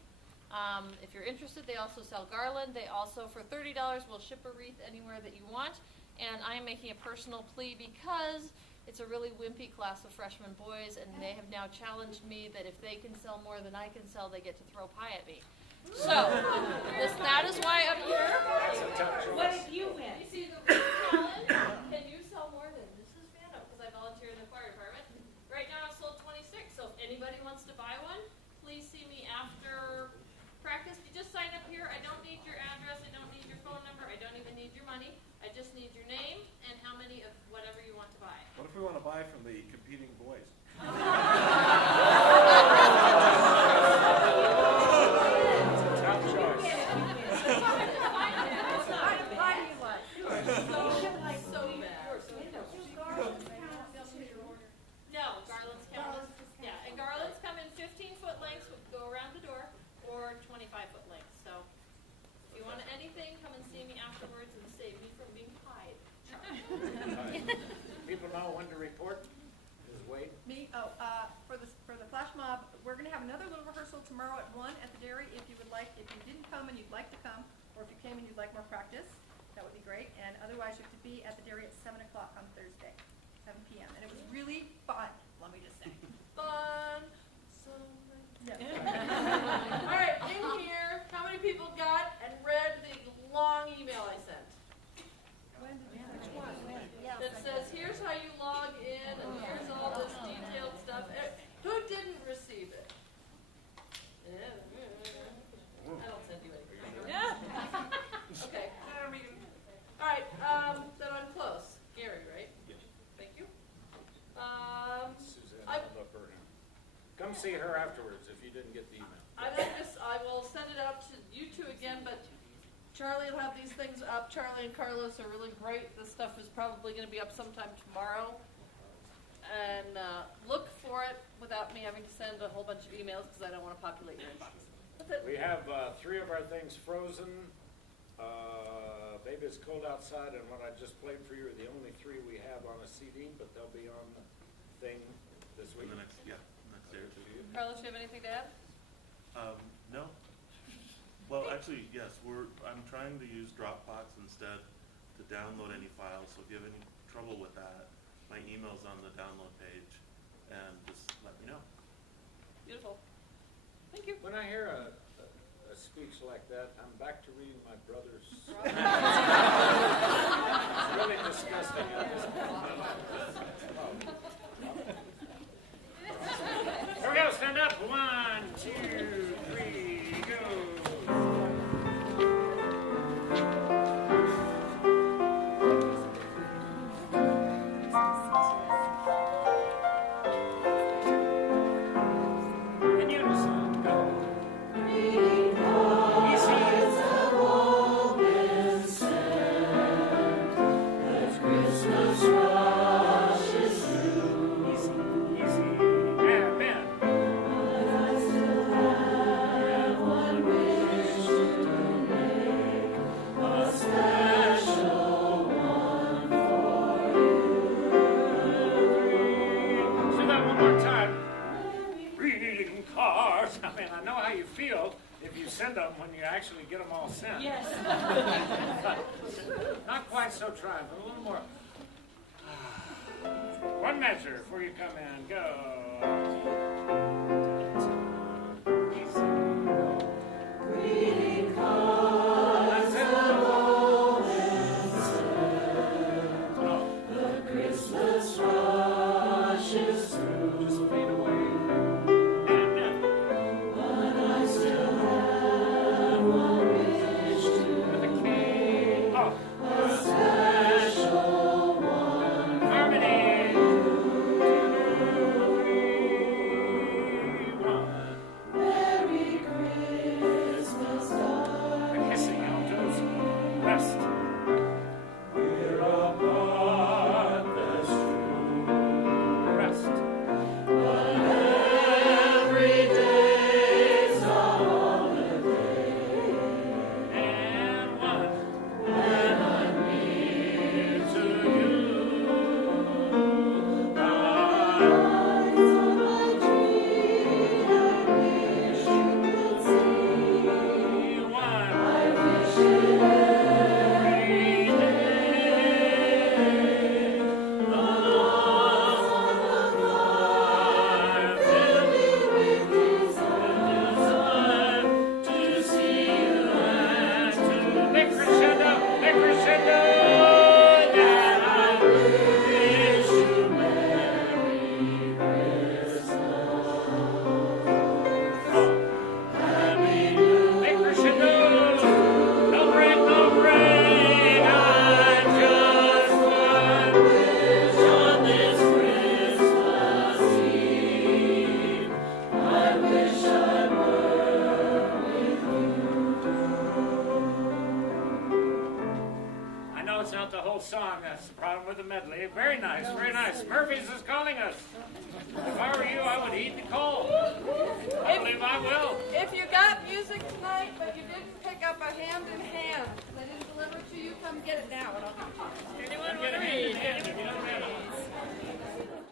If you're interested, they also sell garland. They also, for $30, will ship a wreath anywhere that you want. And I am making a personal plea because it's a really wimpy class of freshman boys, and they have now challenged me that if they can sell more than I can sell, they get to throw pie at me. So, that is why I'm here. What did you win? You see the wreath challenge? Can you sell more than Mrs. Fano? Because I volunteer in the choir department. Right now I've sold 26, so if anybody wants to buy one, please see me after practice. You just sign up here. I don't need your address. I don't need your phone number. I don't even need your money. I just need your name and how many of whatever you want to buy. What if we want to buy from the competing boys? Top choice. No, garlands come. Yeah, and garlands come in 15-foot lengths, which go around the door, or 25-foot lengths. So, if you want anything, come and see me afterwards and save me from being pied. People know when to report. Is Wade? Me? Oh, for the flash mob, we're going to have another little rehearsal tomorrow at 1 at the dairy. If you would like, if you didn't come and you'd like to come, or if you came and you'd like more practice, that would be great. And otherwise, you have to be at the dairy at 7 o'clock on Thursday, 7 p.m. And it was really fun, let me just say. Fun. So Yeah. All right, in here, how many people got and read the long email I sent? Which one? That says, here's how you log in, and here's all this detailed stuff. Who didn't receive it? I don't send you anything. Okay. All right, then I'm close. Gary, right? Yes. Thank you. Suzanne, I'll look her in. Come see her afterwards if you didn't get the email. I will send it out to you two again, but Charlie will have these things up. Charlie and Carlos are really great. This stuff is probably going to be up sometime tomorrow. And look for it without me having to send a whole bunch of emails because I don't want to populate your inbox. That's it. We have 3 of our things frozen. Baby, it's cold outside, and what I just played for you are the only 3 we have on a CD, but they'll be on the thing this week. In the next day or two. Carlos, do you have anything to add? No. Well, actually, yes. I'm trying to use Dropbox instead to download any files. So if you have any trouble with that, my email's on the download page, and just let me know. Beautiful. Thank you. When I hear a speech like that, I'm back to reading my brother's. It's really disgusting. Here we go. Stand up. 1, 2, 3, go. In unison, go. Send them when you actually get them all sent. Yes. Not quite so trying, but a little more. One measure before you come in. Go. Easy. Greeting cards of old and sad. The Christmas rush is through. Just fade away. But I still have one wish to With a K. Oh. a special one. Harmony. whole song. That's the problem with the medley. Very nice, very nice. Murphy's is calling us. If I were you, I would heed the call. I believe I will. If you got music tonight, but you didn't pick up a Hand in Hand, they didn't deliver it to you, come get it now. And I'll Anyone Get want to a hand in read? hand if you don't have it.